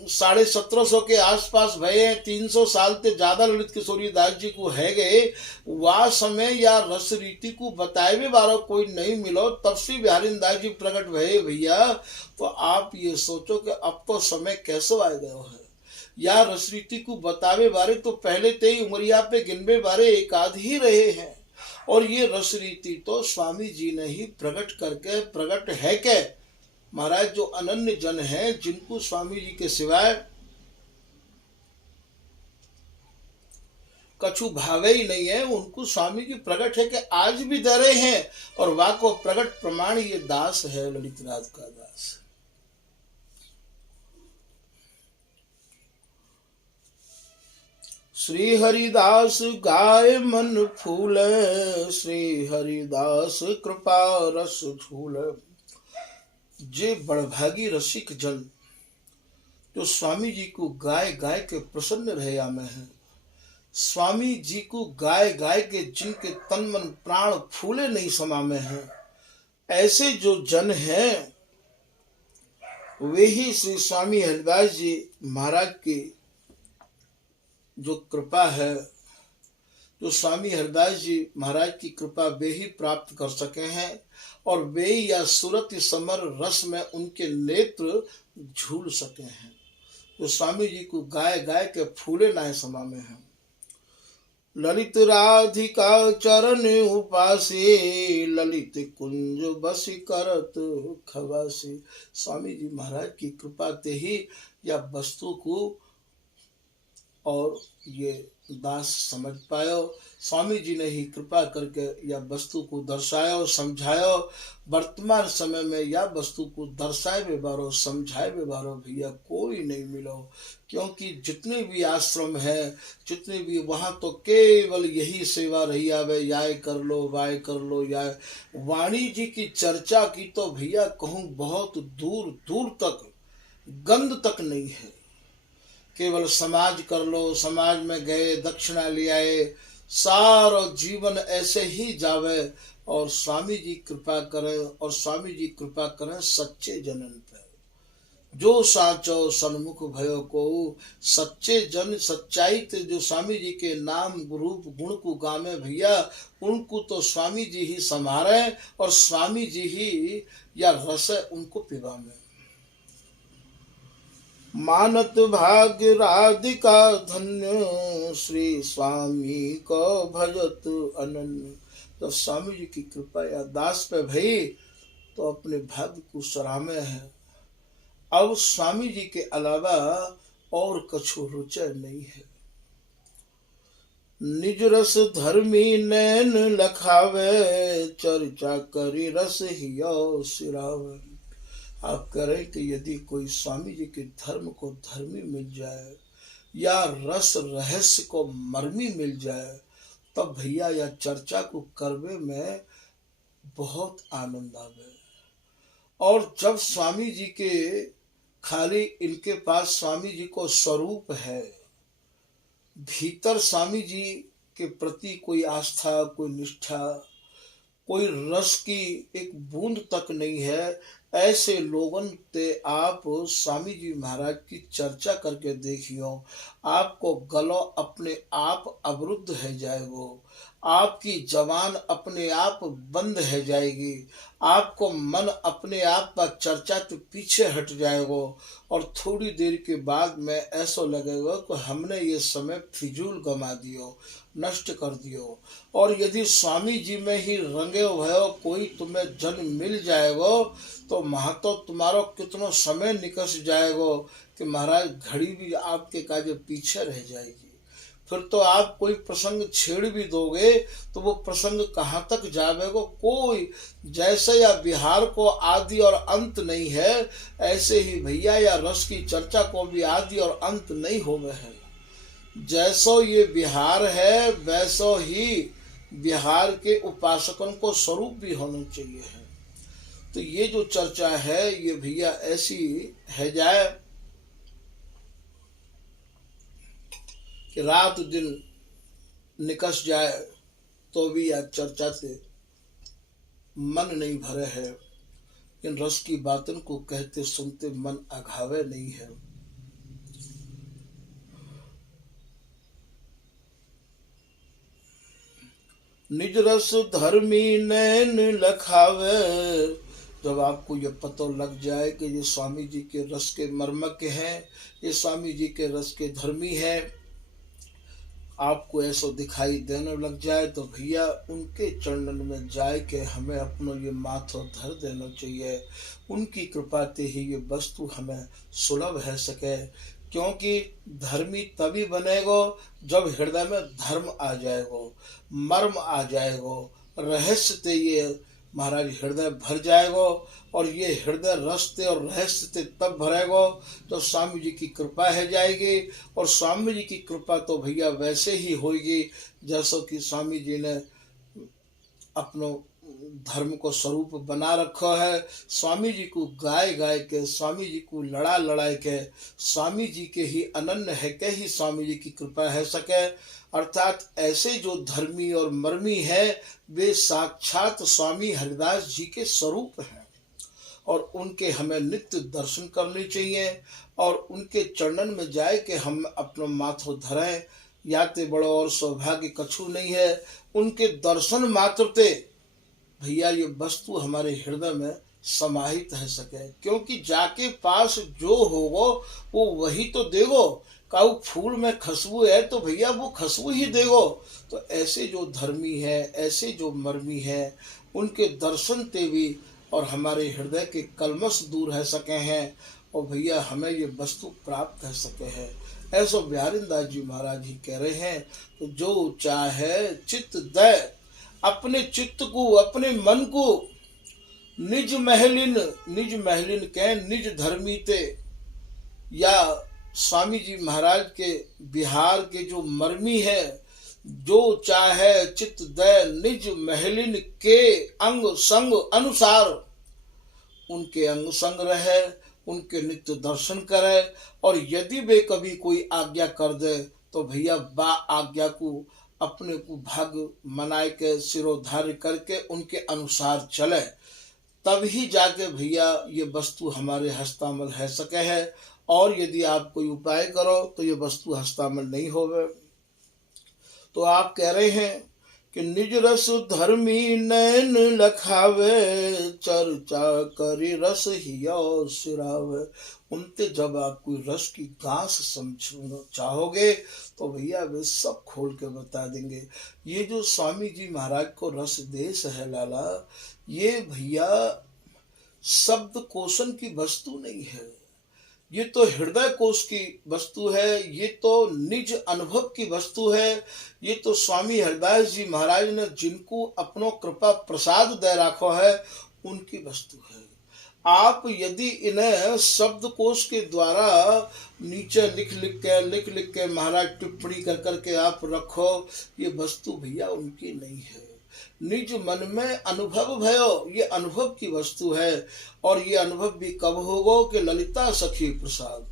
1750 के आसपास भये, 300 साल से ज्यादा ललित किशोरी दास जी को है गए, वह समय या रस रीति को बताए भी बारो कोई नहीं मिलो, तब से बिहारी दास जी प्रकट भये भैया। तो आप ये सोचो कि अब तो समय कैसे आ गयो है, या रस रीति को बतावे बारे तो पहले ते ही उमरिया पे गिनबे बारे एक आध ही रहे हैं। और ये रस रीति तो स्वामी जी ने ही प्रकट करके प्रकट है के महाराज जो अनन्य जन हैं जिनको स्वामी जी के सिवाय कछु भावे ही नहीं है, उनको स्वामी जी प्रकट है कि आज भी दे रहे हैं। और वाह को प्रकट प्रमाण ये दास है ललित राज का दास। श्री हरिदास गाय मन फूल, श्री हरिदास कृपा रस झूल। जे बड़भागी रसिक जन जो स्वामी जी को गाय गाय के प्रसन्न रहे में है, स्वामी जी को गाय गाय के जिनके तन मन प्राण फूले नहीं समा में है, ऐसे जो जन हैं वे ही श्री स्वामी हरिदास जी महाराज की जो कृपा है, जो स्वामी हरिदास जी महाराज की कृपा वे ही प्राप्त कर सके हैं। और वे या सूरत समर रस में उनके नेत्र झूल सके हैं, जो स्वामी जी को गाय गाय के फूले नाय समा में हैं। ललित राधिका चरण उपासी, ललित कुंज बसी करत खवासी। स्वामी जी महाराज की कृपा ते ही या वस्तु को और ये दास समझ पायो। स्वामी जी ने ही कृपा करके या वस्तु को दर्शायो समझायो। वर्तमान समय में या वस्तु को दर्शाए व्यवहारो समझाए व्यवहारो भैया कोई नहीं मिलो, क्योंकि जितने भी आश्रम है जितने भी वहाँ तो केवल यही सेवा रही आवे, याय कर लो वाय कर लो याय। वाणी जी की चर्चा की तो भैया कहूँ बहुत दूर दूर तक गंध तक नहीं है। केवल समाज कर लो, समाज में गए दक्षिणा ले आए, सारा जीवन ऐसे ही जावे। और स्वामी जी कृपा करें, और स्वामी जी कृपा करें सच्चे जनन पे, जो साचो सन्मुख भयो को। सच्चे जन सच्चाई ते जो स्वामी जी के नाम रूप गुण को गामे भैया, उनको तो स्वामी जी ही संभारे और स्वामी जी ही या रस उनको पिवा में। मानत भाग्य राधिका धन्य, श्री स्वामी को भजत अनन्य। तो स्वामी जी की कृपा या दास पे भई तो अपने भाग्य को सराहने हैं। अब स्वामी जी के अलावा और कछु रुचय नहीं है। निज रस धर्मी नैन लखावे, चर्चा करी रस हियो सिरावे। आप करें कि यदि कोई स्वामी जी के धर्म को धर्मी मिल जाए या रस रहस्य को मर्मी मिल जाए तब भैया यह चर्चा को करवे में बहुत आनंद आवे। और जब स्वामी जी के खाली इनके पास स्वामी जी को स्वरूप है, भीतर स्वामी जी के प्रति कोई आस्था, कोई निष्ठा, कोई रस की एक बूंद तक नहीं है, ऐसे लोगन ते आप स्वामी जी महाराज की चर्चा करके देखियो, आपको गलो अपने आप अवरुद्ध है जाएगो, आपकी जबान अपने आप बंद है जाएगी, आपको मन अपने आप का चर्चा तो पीछे हट जाएगो, और थोड़ी देर के बाद में ऐसा लगेगा कि हमने ये समय फिजूल गमा दियो, नष्ट कर दियो। और यदि स्वामी जी में ही रंगे भयो कोई तुम्हें जन मिल जाएगो तो महतो तुम्हारो कितनो समय निकस जाएगो कि महाराज घड़ी भी आपके काजे पीछे रह जाएगी। फिर तो आप कोई प्रसंग छेड़ भी दोगे तो वो प्रसंग कहाँ तक जावेगो, कोई जैसे या बिहार को आदि और अंत नहीं है, ऐसे ही भैया या रस की चर्चा को भी आदि और अंत नहीं होवे है। जैसो ये बिहार है वैसो ही बिहार के उपासकों को स्वरूप भी होना चाहिए है। तो ये जो चर्चा है ये भैया ऐसी है जाए कि रात दिन निकस जाए तो भी यह चर्चा से मन नहीं भरे है। इन रस की बातों को कहते सुनते मन अघावे नहीं है। निज रस धर्मी नैन लखावे। जब आपको ये पता लग जाए कि ये स्वामी जी के रस के मर्मज्ञ हैं, ये स्वामी जी के रस के धर्मी हैं, आपको ऐसा दिखाई देने लग जाए तो भैया उनके चरणन में जाए के हमें अपनो ये माथो धर देना चाहिए। उनकी कृपा से ही ये वस्तु हमें सुलभ है सके, क्योंकि धर्मी तभी बनेगो जब हृदय में धर्म आ जाएगो, मर्म आ जाएगो, रहस्य ते ये महाराज हृदय भर जाएगो। और ये हृदय रस्ते और रहस्य ते तब भरेगो तो स्वामी जी की कृपा है जाएगी। और स्वामी जी की कृपा तो भैया वैसे ही होगी जैसो कि स्वामी जी ने अपनो धर्म को स्वरूप बना रखा है। स्वामी जी को गाय गाय के, स्वामी जी को लड़ा लड़ाए के, स्वामी जी के ही अनन्य है के ही स्वामी जी की कृपा है सके। अर्थात ऐसे जो धर्मी और मर्मी है वे साक्षात स्वामी हरिदास जी के स्वरूप हैं, और उनके हमें नित्य दर्शन करने चाहिए। और उनके चरणन में जाए के हम अपना माथो धरें, याते बड़ो और सौभाग्य कछु नहीं है। उनके दर्शन मात्र ते भैया ये वस्तु हमारे हृदय में समाहित है सके, क्योंकि जाके पास जो होगो वो वही तो देगो। काऊ फूल में खुशबू है तो भैया वो खुशबू ही देगो। तो ऐसे जो धर्मी है, ऐसे जो मर्मी है, उनके दर्शन ते भी और हमारे हृदय के कलमश दूर है सके हैं, और भैया हमें ये वस्तु प्राप्त है सके हैं। ऐसा बिहारिंदास जी महाराज ही कह रहे हैं, तो जो चाहे चित्त दे, अपने चित्त को, अपने मन को निज महलिन के निज धर्मी ते, या स्वामी जी महाराज के बिहार के जो मर्मी है, जो चाहे चित्त दे निज महलिन के अंग संग अनुसार, उनके अंग संग रहे, उनके नित्य दर्शन करे। और यदि वे कभी कोई आज्ञा कर दे तो भैया बा आज्ञा को अपने को भाग मनाए के सिरोधार्य करके उनके अनुसार चले, तभी जाके भैया ये वस्तु हमारे हस्तामल है सके है। और यदि आप कोई उपाय करो तो ये वस्तु हस्तामल नहीं होवे। तो आप कह रहे हैं कि निज रस धर्मी नैन लखावे, चर्चा करी रस हियो सिरावे। उनते जब आप कोई रस की गांस समझना चाहोगे तो भैया वे सब खोल के बता देंगे। ये जो स्वामी जी महाराज को रस देश है लाला, ये भैया शब्द कोशन की वस्तु नहीं है, ये तो हृदय कोश की वस्तु है, ये तो निज अनुभव की वस्तु है। ये तो स्वामी हरिदास जी महाराज ने जिनको अपनो कृपा प्रसाद दे रखो है उनकी वस्तु है। आप यदि इन्हें शब्दकोश के द्वारा नीचे लिख लिख के महाराज टिप्पणी कर करके आप रखो, ये वस्तु भैया उनकी नहीं है। निज मन में अनुभव भयो, ये अनुभव की वस्तु है। और ये अनुभव भी कब होगो कि ललिता सखी प्रसाद।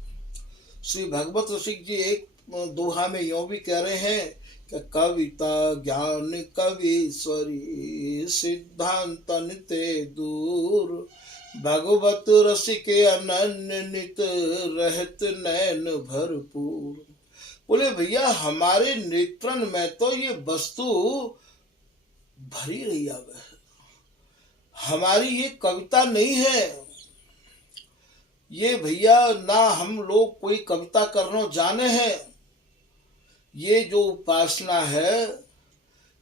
श्री भगवत रसिक जी एक दोहा में यूं भी कह रहे हैं कि कविता ज्ञान कवीश्वरी सिद्धांत निते दूर, भगवत रसिक अनन्य नित रहत नैन भरपूर। बोले भैया हमारे नेत्रन में तो ये वस्तु भरी रही है, हमारी ये कविता नहीं है। ये भैया ना हम लोग कोई कविता करना जाने हैं। ये जो उपासना है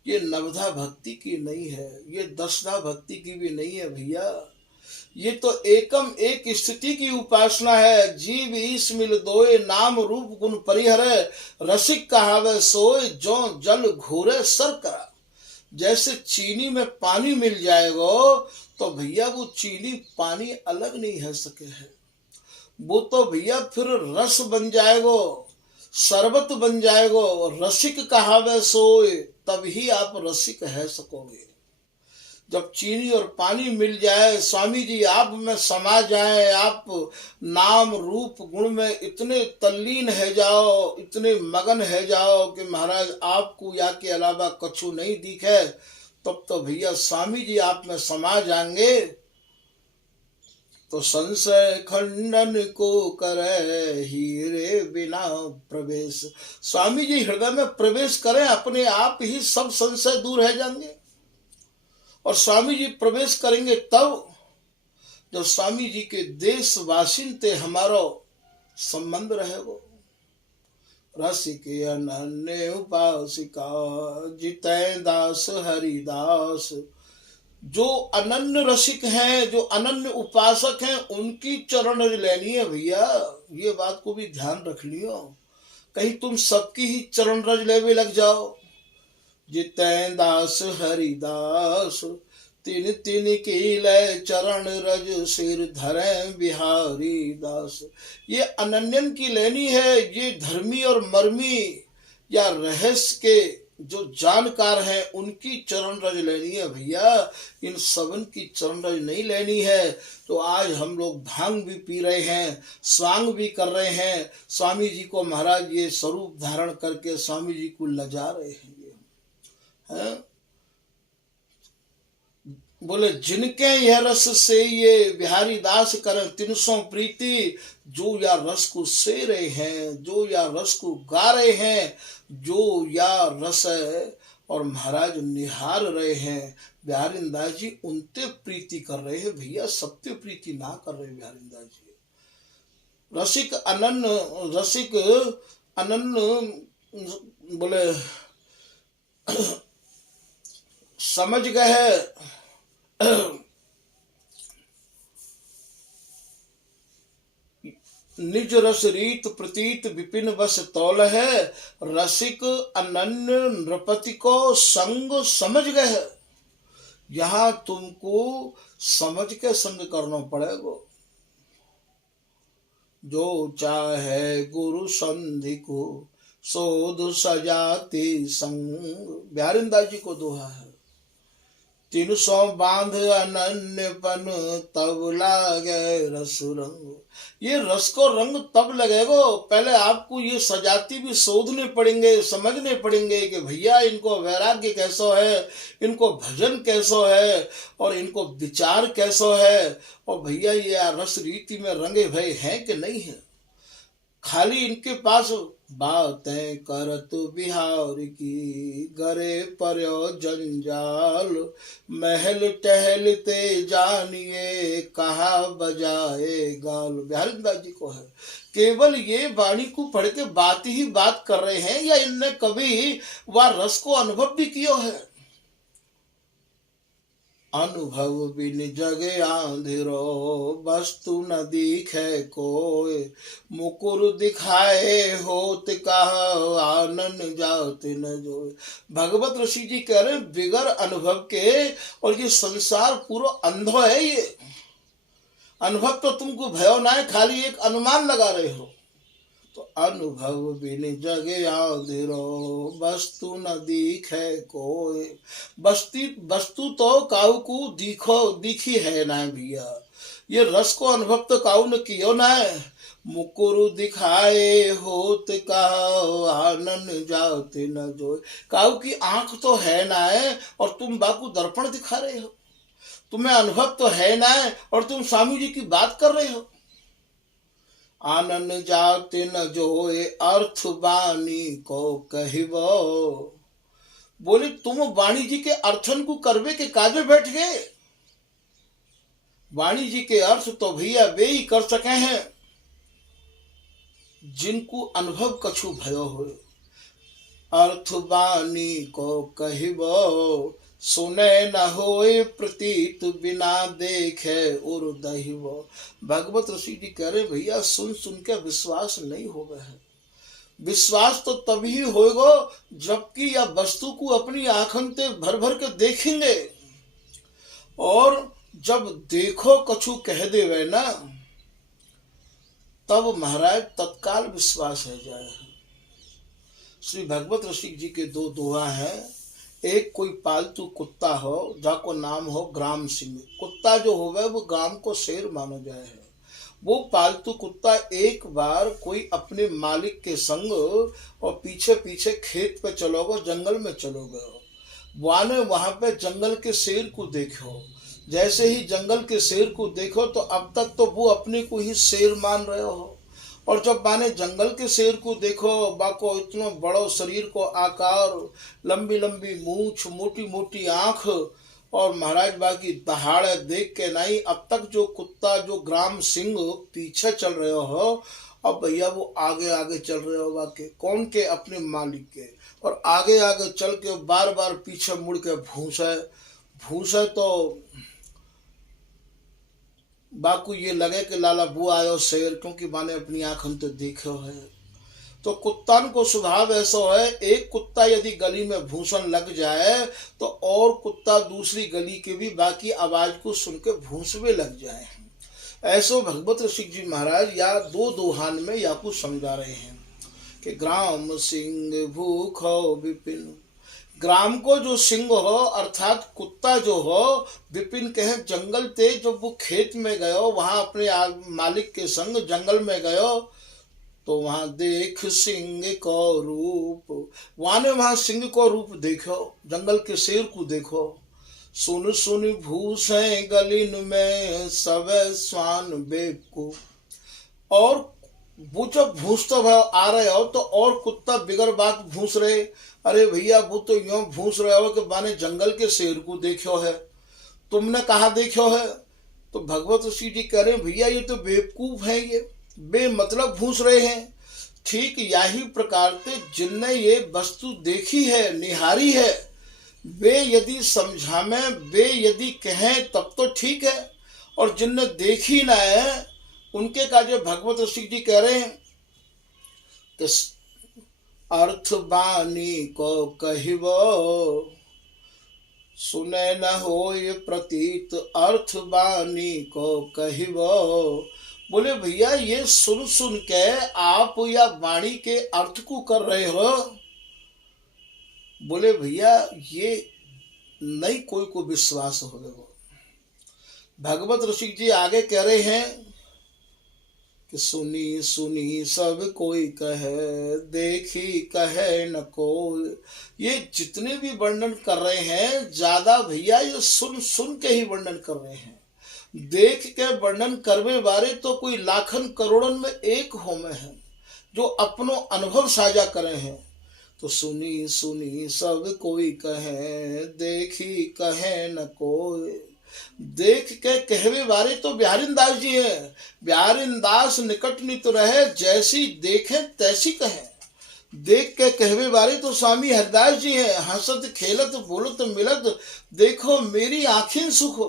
ये नवधा भक्ति की नहीं है, ये दशधा भक्ति की भी नहीं है भैया। ये तो एकम एक स्थिति की उपासना है। जीव ईश मिल दोए, नाम रूप गुण परिहरे, रसिक कहावे सोए, जो जल घोरे सर करा। जैसे चीनी में पानी मिल जाएगा तो भैया वो चीनी पानी अलग नहीं है सके है, वो तो भैया फिर रस बन जाएगो, शरबत बन जाएगो। रसिक कहावे सोए, तभी आप रसिक है सकोगे। जब चीनी और पानी मिल जाए, स्वामी जी आप में समा जाए, आप नाम रूप गुण में इतने तल्लीन है जाओ, इतने मगन है जाओ कि महाराज आपको या के अलावा कछु नहीं दिखे, तब तो भैया स्वामी जी आप में समा जाएंगे। तो संशय खंडन को करे हीरे बिना प्रवेश। स्वामी जी हृदय में प्रवेश करें, अपने आप ही सब संशय दूर है जाएंगे। और स्वामी जी प्रवेश करेंगे तब जब स्वामी जी के देशवासिन ते हमारो संबंध रहेगो। रसिक अनन्य उपासिका जितै दास हरिदास। जो अनन्य रसिक हैं, जो अनन्य उपासक हैं, उनकी चरण रज लेनी है भैया। ये बात को भी ध्यान रख लियो, कहीं तुम सबकी ही चरण रज लेवे लग जाओ। जितै दास हरिदास तिन तिन की लय चरण रज सिर धरे बिहारी दास। ये अनन्यन की लेनी है। ये धर्मी और मर्मी या रहस्य के जो जानकार हैं उनकी चरण रज लेनी है भैया, इन सबन की चरण रज नहीं लेनी है। तो आज हम लोग भांग भी पी रहे हैं, स्वांग भी कर रहे हैं, स्वामी जी को महाराज ये स्वरूप धारण करके स्वामी जी को लजा रहे हैं। है? बोले जिनके यह रस से ये बिहारी दास करें 300 प्रीति, जो या रस को से रहे हैं, जो या रस को गा रहे हैं, जो या रस और महाराज निहार रहे हैं। बिहारी दास जी उनते प्रीति कर रहे हैं भैया, सबते प्रीति ना कर रहे बिहारी दास जी। रसिक अनन्य बोले समझ गए निज रस रीत प्रतीत विपिन बस तौल है। रसिक अनन्य नृपति को संग समझ गए। यहाँ तुमको समझ के संग करना पड़ेगा। जो चाहे गुरु संधि को सोध सजाती संग। बिहारी दास जी को दोहा है। 300 बांध अनन्यपन तब लागे रस रंग। ये रस को रंग तब लगेगा, पहले आपको ये सजाती भी शोधने पड़ेंगे, समझने पड़ेंगे कि भैया इनको वैराग्य कैसो है, इनको भजन कैसो है और इनको विचार कैसो है। और भैया ये रस रीति में रंगे भय हैं कि नहीं है। खाली इनके पास बातें करत बिहार की, गरे पर्यो जंजाल, महल टहलते जानिए कहा बजाए गाल। बिहारी दास जी को है। केवल ये वाणी को पढ़ के बात ही बात कर रहे हैं या इनने कभी वह रस को अनुभव भी किया है। अनुभव बिन जगे आंधिरो, वस्तु न दिखे कोय, मुकुर दिखाए होत कहा आनन जात न जोय। भगवत ऋषि जी कह रहे बिगर अनुभव के, और ये संसार पूरा अंधो है। ये अनुभव तो तुमको भयो ना है, खाली एक अनुमान लगा रहे हो। तो अनुभव बिन जग आंधिरो, वस्तु न दिखे कोई। वस्तु तो काऊ को दिखी है ना भैया। ये रस को अनुभव तो काऊ न कियो ना है। मुकुरु दिखाए होत का आनंद जाते न जोए। काऊ की आंख तो है ना है और तुम बाकू दर्पण दिखा रहे हो। तुम्हें अनुभव तो है ना है और तुम स्वामी जी की बात कर रहे हो। आनंद जाते न जोए, अर्थ वाणी को कहिबो। बोले तुम वाणी जी के अर्थन को करवे के काजे बैठ गए। वाणी जी के अर्थ तो भैया वे ही कर सके हैं जिनको अनुभव कछु भयो हो। अर्थ वाणी को कहिबो, सुने न होए प्रतीत बिना देखे उर दहिबो। भगवत ऋषि जी कह रहे भैया सुन सुन के विश्वास नहीं हो गया है। विश्वास तो तभी होगा जबकि यह वस्तु को अपनी आंखों से भर भर के देखेंगे। और जब देखो कछु कह देवे ना, तब महाराज तत्काल विश्वास है जाए। श्री भगवत ऋषि जी के दो दोहा हैं। एक कोई पालतू कुत्ता हो जाको नाम हो ग्राम सिंह। कुत्ता जो होवे वो ग्राम को शेर मानो जाए है। वो पालतू कुत्ता एक बार कोई अपने मालिक के संग और पीछे पीछे खेत पे चलोगे, जंगल में चलोगे। वाने वहां पे जंगल के शेर को देखो। जैसे ही जंगल के शेर को देखो तो अब तक तो वो अपने को ही शेर मान रहे हो। और जब माने जंगल के शेर को देखो, बाको इतना बड़ो शरीर को आकार, लंबी लंबी मूछ, मोटी मोटी आंख और महाराज बाकी दहाड़े देख के नहीं। अब तक जो कुत्ता जो ग्राम सिंह पीछे चल रहे हो, अब भैया वो आगे आगे चल रहे हो बाकी कौन के, अपने मालिक के। और आगे आगे चल के बार बार पीछे मुड़ के भूसे तो बाकू ये लगे कि लाला बू आयो शेर, क्योंकि माने अपनी आंखों तो देखो है। तो कुत्तन को स्वभाव ऐसा है, एक कुत्ता यदि गली में भूसन लग जाए तो और कुत्ता दूसरी गली के भी बाकी आवाज को सुन के भूसवे लग जाए। ऐसो भगवत ऋषि जी महाराज या दो दोहान में या कुछ समझा रहे हैं कि ग्राम सिंह भूखो विपिन। ग्राम को जो सिंह हो अर्थात कुत्ता जो हो, विपिन कहे जंगल ते जब वो खेत में गयो, वहां अपने मालिक के संग जंगल में गयो तो वहां देख सिंह को रूप। वहां सिंह को रूप देखो, जंगल के शेर को देखो। सुन सुन भूसे गलिन में सब स्वान बेवकूफ। और वो जब भूसते भाव आ रहे हो तो और कुत्ता बिगर बात भूस रहे। अरे भैया वो तो यूं भूस रहे हो कि माने जंगल के शेर को देखो है, तुमने कहा देखो है। तो भगवत ऋषि जी कह रहे हैं भैया ये तो बेवकूफ है, ये बेमतलब भूस रहे हैं। ठीक यही प्रकार से जिनने ये वस्तु देखी है, निहारी है, वे यदि समझा में, वे यदि कहें तब तो ठीक है। और जिनने देखी ना है उनके का जो भगवत ऋषि जी कह रहे हैं कि अर्थ वाणी को कहिबो, सुने न होय प्रतीत अर्थ वाणी को कहिबो। बोले भैया ये सुन सुन के आप या वाणी के अर्थ को कर रहे हो। बोले भैया ये नहीं कोई को विश्वास हो गए। भगवत ऋषि जी आगे कह रहे हैं कि सुनी सुनी सब कोई कहे, देखी कहे न कोई। ये जितने भी वर्णन कर रहे हैं ज्यादा भैया ये सुन सुन के ही वर्णन कर रहे हैं। देख के वर्णन करवे बारे तो कोई लाखन करोड़न में एक होमे हैं जो अपनो अनुभव साझा करे हैं। तो सुनी सुनी सब कोई कहे, देखी कहे न कोई। देख के कहवे बारे तो बिहारिन दास जी है। बिहारिन दास निकट नित रहे, जैसी देखे तैसी कहे। देख के कहवे बारे तो स्वामी हरिदास जी है। हंसत खेलत बोलत मिलत देखो मेरी आंखें सुख।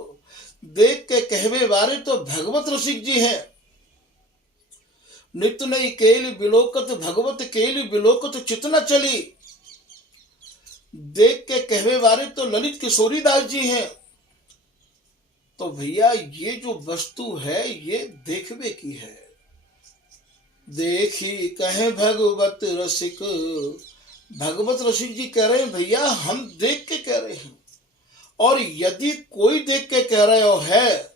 देख के कहवे बारे तो भगवत रसिक जी है। नित्य नई केल बिलोकत भगवत केल बिलोकत चितना चली। देख के कहवे बारे तो ललित किशोरी दास जी हैं। तो भैया ये जो वस्तु है ये देखवे की है। देखी कहे भगवत रसिक, भगवत रसिक जी कह रहे हैं भैया हम देख के कह रहे हैं, और यदि कोई देख के कह रहे हो है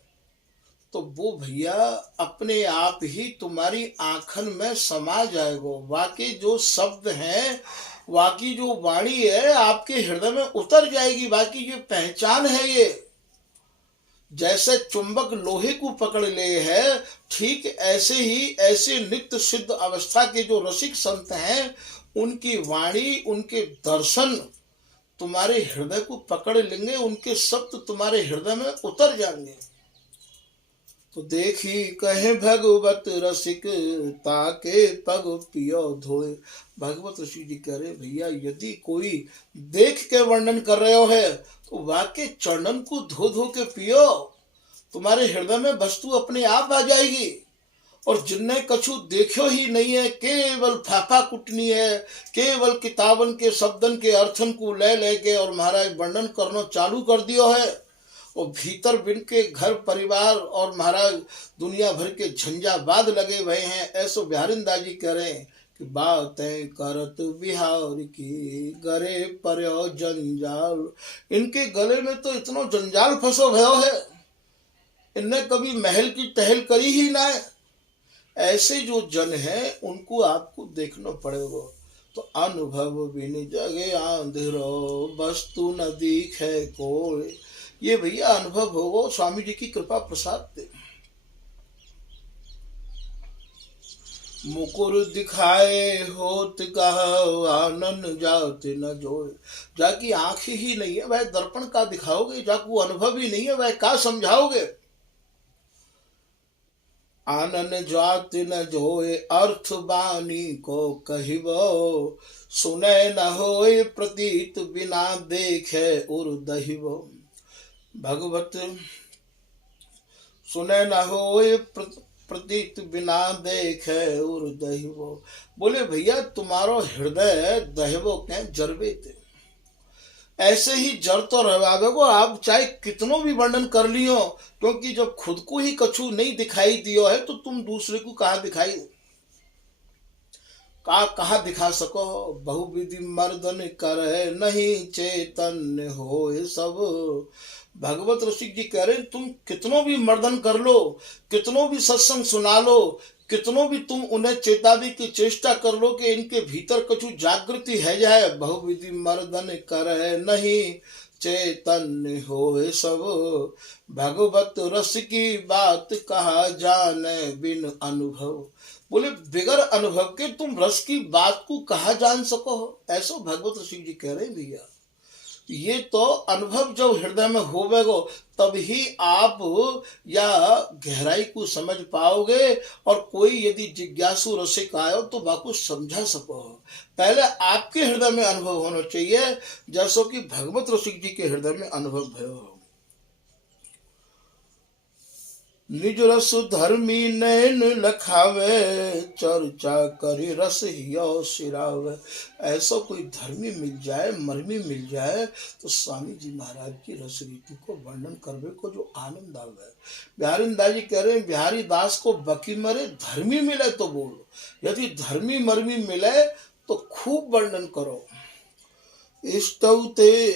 तो वो भैया अपने आप ही तुम्हारी आंखन में समा जाएगा। वाकई जो शब्द हैं, वाकई जो वाणी है आपके हृदय में उतर जाएगी। बाकी ये पहचान है, ये जैसे चुंबक लोहे को पकड़ ले है, ठीक ऐसे ही ऐसे नित्य सिद्ध अवस्था के जो रसिक संत हैं उनकी वाणी, उनके दर्शन तुम्हारे हृदय को पकड़ लेंगे, उनके शब्द तुम्हारे हृदय में उतर जाएंगे। तो देखी कहे भगवत रसिक, ताके पग पियो धोए। भगवत ऋषि जी कह रहे भैया यदि कोई देख के वर्णन कर रहे हो है तो वाके चरणन को धो धो के पियो, तुम्हारे हृदय में वस्तु अपने आप आ जाएगी। और जिनने कछु देखो ही नहीं है, केवल फाफा कुटनी है, केवल किताबन के शब्दन के अर्थन को ले लेके और महाराज वर्णन करना चालू कर दियो है, और भीतर बिन के घर परिवार और महाराज दुनिया भर के झंझावाद लगे हुए हैं। ऐसो बिहारिंदा जी कह रहे हैं कि बातें करत बिहार की, गरे पर्यो जंजाल। इनके गले में तो इतना जंजाल फंसो भयो है, इनने कभी महल की टहल करी ही ना है। ऐसे जो जन है उनको आपको देखना पड़ेगा। तो अनुभव बिन जगे आंधरो, वस्तु न दिखे कोई। ये भैया अनुभव होगा स्वामी जी की कृपा प्रसाद दे। मुकुर दिखाए होत कहो, आनंद जाते न जोए। जाकी आंख ही नहीं है वह दर्पण का दिखाओगे, जाकू अनुभव ही नहीं है वह का समझाओगे। आनन जात न जोए, अर्थ बानी को कहिबो। सुने न होए प्रतीत, बिना देखे उर्दहिबो। भगवत सुने न होए प्रतीत, बिना देखे उर्दहिबो। बोले भैया तुम्हारो हृदय दहिबो के जरबे थे, ऐसे ही जर तो रहे को आप चाहे कितनों भी वर्णन कर लियो, क्योंकि जब खुद को ही कछु नहीं दिखाई दियो है तो तुम दूसरे को कहाँ दिखाई कहाँ दिखा सको। बहुविधि मर्दन करे, नहीं चेतन हो सब। भगवत रसिक जी कह रहे तुम कितनों भी मर्दन कर लो, कितनों भी सत्संग सुना लो, कितनों भी तुम उन्हें चेतावी की चेष्टा कर लो कि इनके भीतर कछु जागृति है जाए। बहुविधि मर्दन करे, नहीं चेतन हो सब। भगवत रस की बात कहा जाने बिन अनुभव। बोले बिगर अनुभव के तुम रस की बात को कहा जान सको हो। ऐसा भगवत ऋषि जी कह रहे हैं भैया। ये तो अनुभव जब हृदय में होवेगो तब ही आप या गहराई को समझ पाओगे, और कोई यदि जिज्ञासु रसिक आयो तो बाको समझा सको। पहले आपके हृदय में अनुभव होना चाहिए, जैसो कि भगवत रसिक जी के हृदय में अनुभव भयो। निज रस धर्मी नैन लखावे, चर्चा करी रस हियो सिरावे। ऐसा कोई धर्मी मिल जाए, मर्मी मिल जाए तो स्वामी जी महाराज की रस रीति को वर्णन करवे को जो आनंद आवे। बिहारिंदा जी कह रहे हैं बिहारी दास को बकी मरे, धर्मी मिले तो बोलो, यदि धर्मी मर्मी मिले तो खूब वर्णन करो। इष्टौते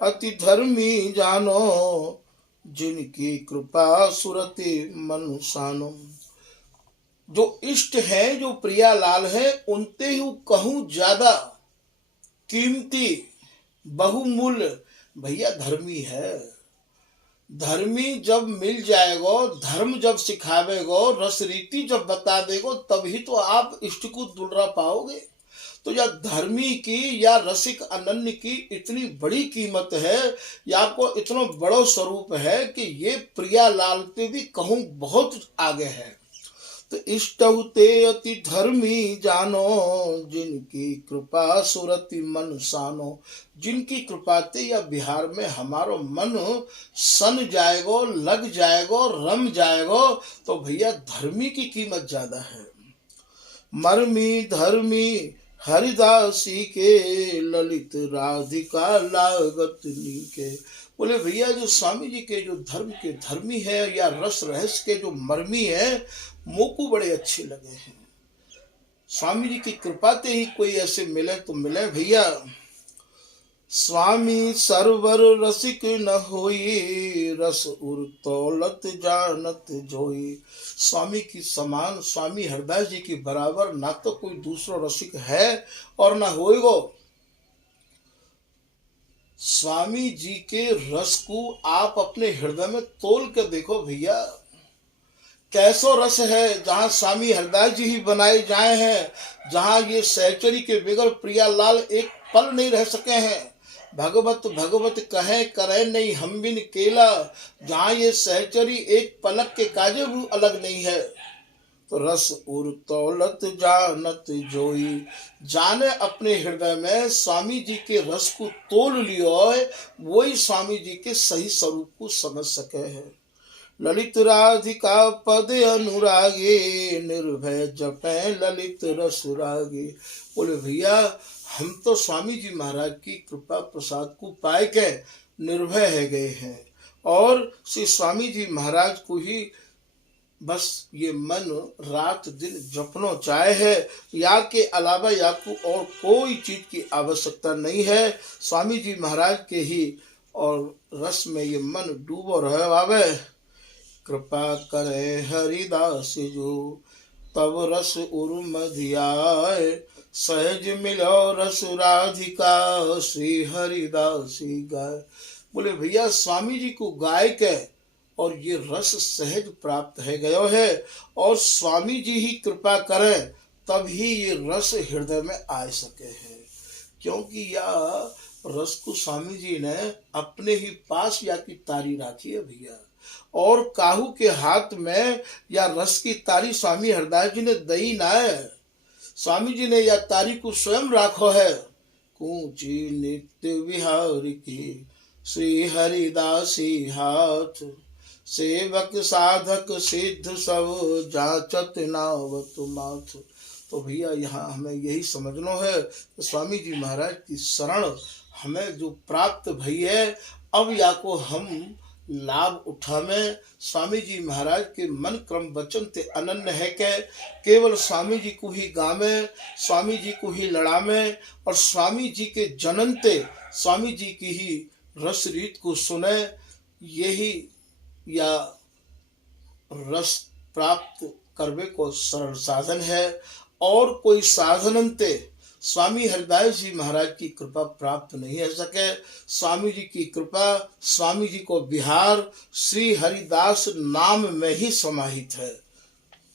अति धर्मी जानो, जिनकी कृपा सुरति मनुष्यानो। जो इष्ट है, जो प्रिया लाल है, उनते ही कहूं ज्यादा कीमती बहुमूल्य भैया धर्मी है। धर्मी जब मिल जाएगो, धर्म जब सिखावेगो, रस रीति जब बता देगो, तभी तो आप इष्ट को दुलरा पाओगे। तो या धर्मी की या रसिक अनन्य की इतनी बड़ी कीमत है, या आपको इतना बड़ो स्वरूप है कि ये प्रिया लाल पे भी कहूँ बहुत आगे है। तो इष्टौते अति धर्मी जानो, जिनकी कृपा सुरति मन सानो। जिनकी कृपा ते या बिहार में हमारो मन सन जाएगो, लग जाएगो, रम जाएगो, तो भैया धर्मी की कीमत ज्यादा है। मर्मी धर्मी हरिदासी के, ललित राधिका लागत नीके। बोले भैया जो स्वामी जी के जो धर्म के धर्मी है या रस रहस्य के जो मर्मी है, मोको बड़े अच्छे लगे हैं। स्वामी जी की कृपा से ही कोई ऐसे मिले तो मिले भैया। स्वामी सरवर रसिक न होई, रस उर तौलत जानत जोई। स्वामी की समान, स्वामी हरदास जी की बराबर ना तो कोई दूसरा रसिक है और ना होएगो। स्वामी जी के रस को आप अपने हृदय में तोल कर देखो भैया, कैसो रस है। जहाँ स्वामी हरदास जी ही बनाए जाए हैं, जहाँ ये सहचरी के बिगड़ प्रियालाल एक पल नहीं रह सके हैं। भगवत भगवत कहे करे नहीं हम बिन केला, जहाँ ये सहचरी एक पलक के काजे भी अलग नहीं है। तो रस उर तौलत जानत जोई, जाने अपने हृदय में स्वामी जी के रस को तोल लियो है, वही स्वामी जी के सही स्वरूप को समझ सके है। ललित राधिका पद अनुरागे, निर्भय जपे ललित रस रागे। बोले भैया हम तो स्वामी जी महाराज की कृपा प्रसाद को पाए के निर्भय है गए हैं, और श्री स्वामी जी महाराज को ही बस ये मन रात दिन जपनो चाहे है, या के अलावा या को और कोई चीज की आवश्यकता नहीं है। स्वामी जी महाराज के ही और रस में ये मन डूबो रहे आवे। कृपा करे हरिदास जो, तब रस उर्म धियाय, सहज मिलो रस राधिका, श्री हरिदासी गाय। बोले भैया स्वामी जी को गाय के और ये रस सहज प्राप्त है गयो है, और स्वामी जी ही कृपा करें तब ही ये रस हृदय में आ सके है। क्योंकि यह रस को स्वामी जी ने अपने ही पास या की तारी राखी है भैया, और काहू के हाथ में या रस की तारी स्वामी हरदास जी ने दई ना है। स्वामी जी ने यह तारी को स्वयं राखो है। कूची नित्य विहार की, श्री हरिदासी हाथ, सेवक साधक सिद्ध सब, जाचत नावत माथ। तो भैया यहाँ हमें यही समझना है कि स्वामी जी महाराज की शरण हमें जो प्राप्त भई है, अब या को हम लाभ उठावे। स्वामी जी महाराज के मन क्रम वचन ते अनन्य है के केवल स्वामी जी को ही गावे, स्वामी जी को ही लड़ावे, और स्वामी जी के जननते स्वामी जी की ही रस रीत को सुने। यही या रस प्राप्त करवे को सरल साधन है, और कोई साधनंते स्वामी हरदास जी महाराज की कृपा प्राप्त नहीं हो सके। स्वामी जी की कृपा, स्वामी जी को बिहार श्री हरिदास नाम में ही समाहित है।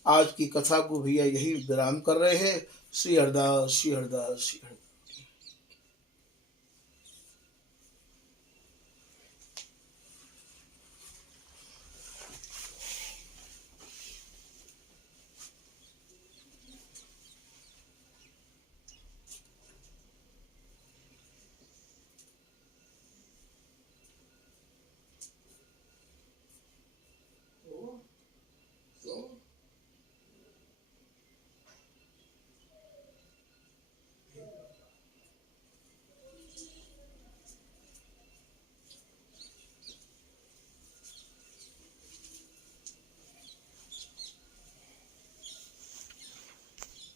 आज की कथा को भैया यही विराम कर रहे हैं। श्री हरदास, श्री हरदास, श्री हरदास।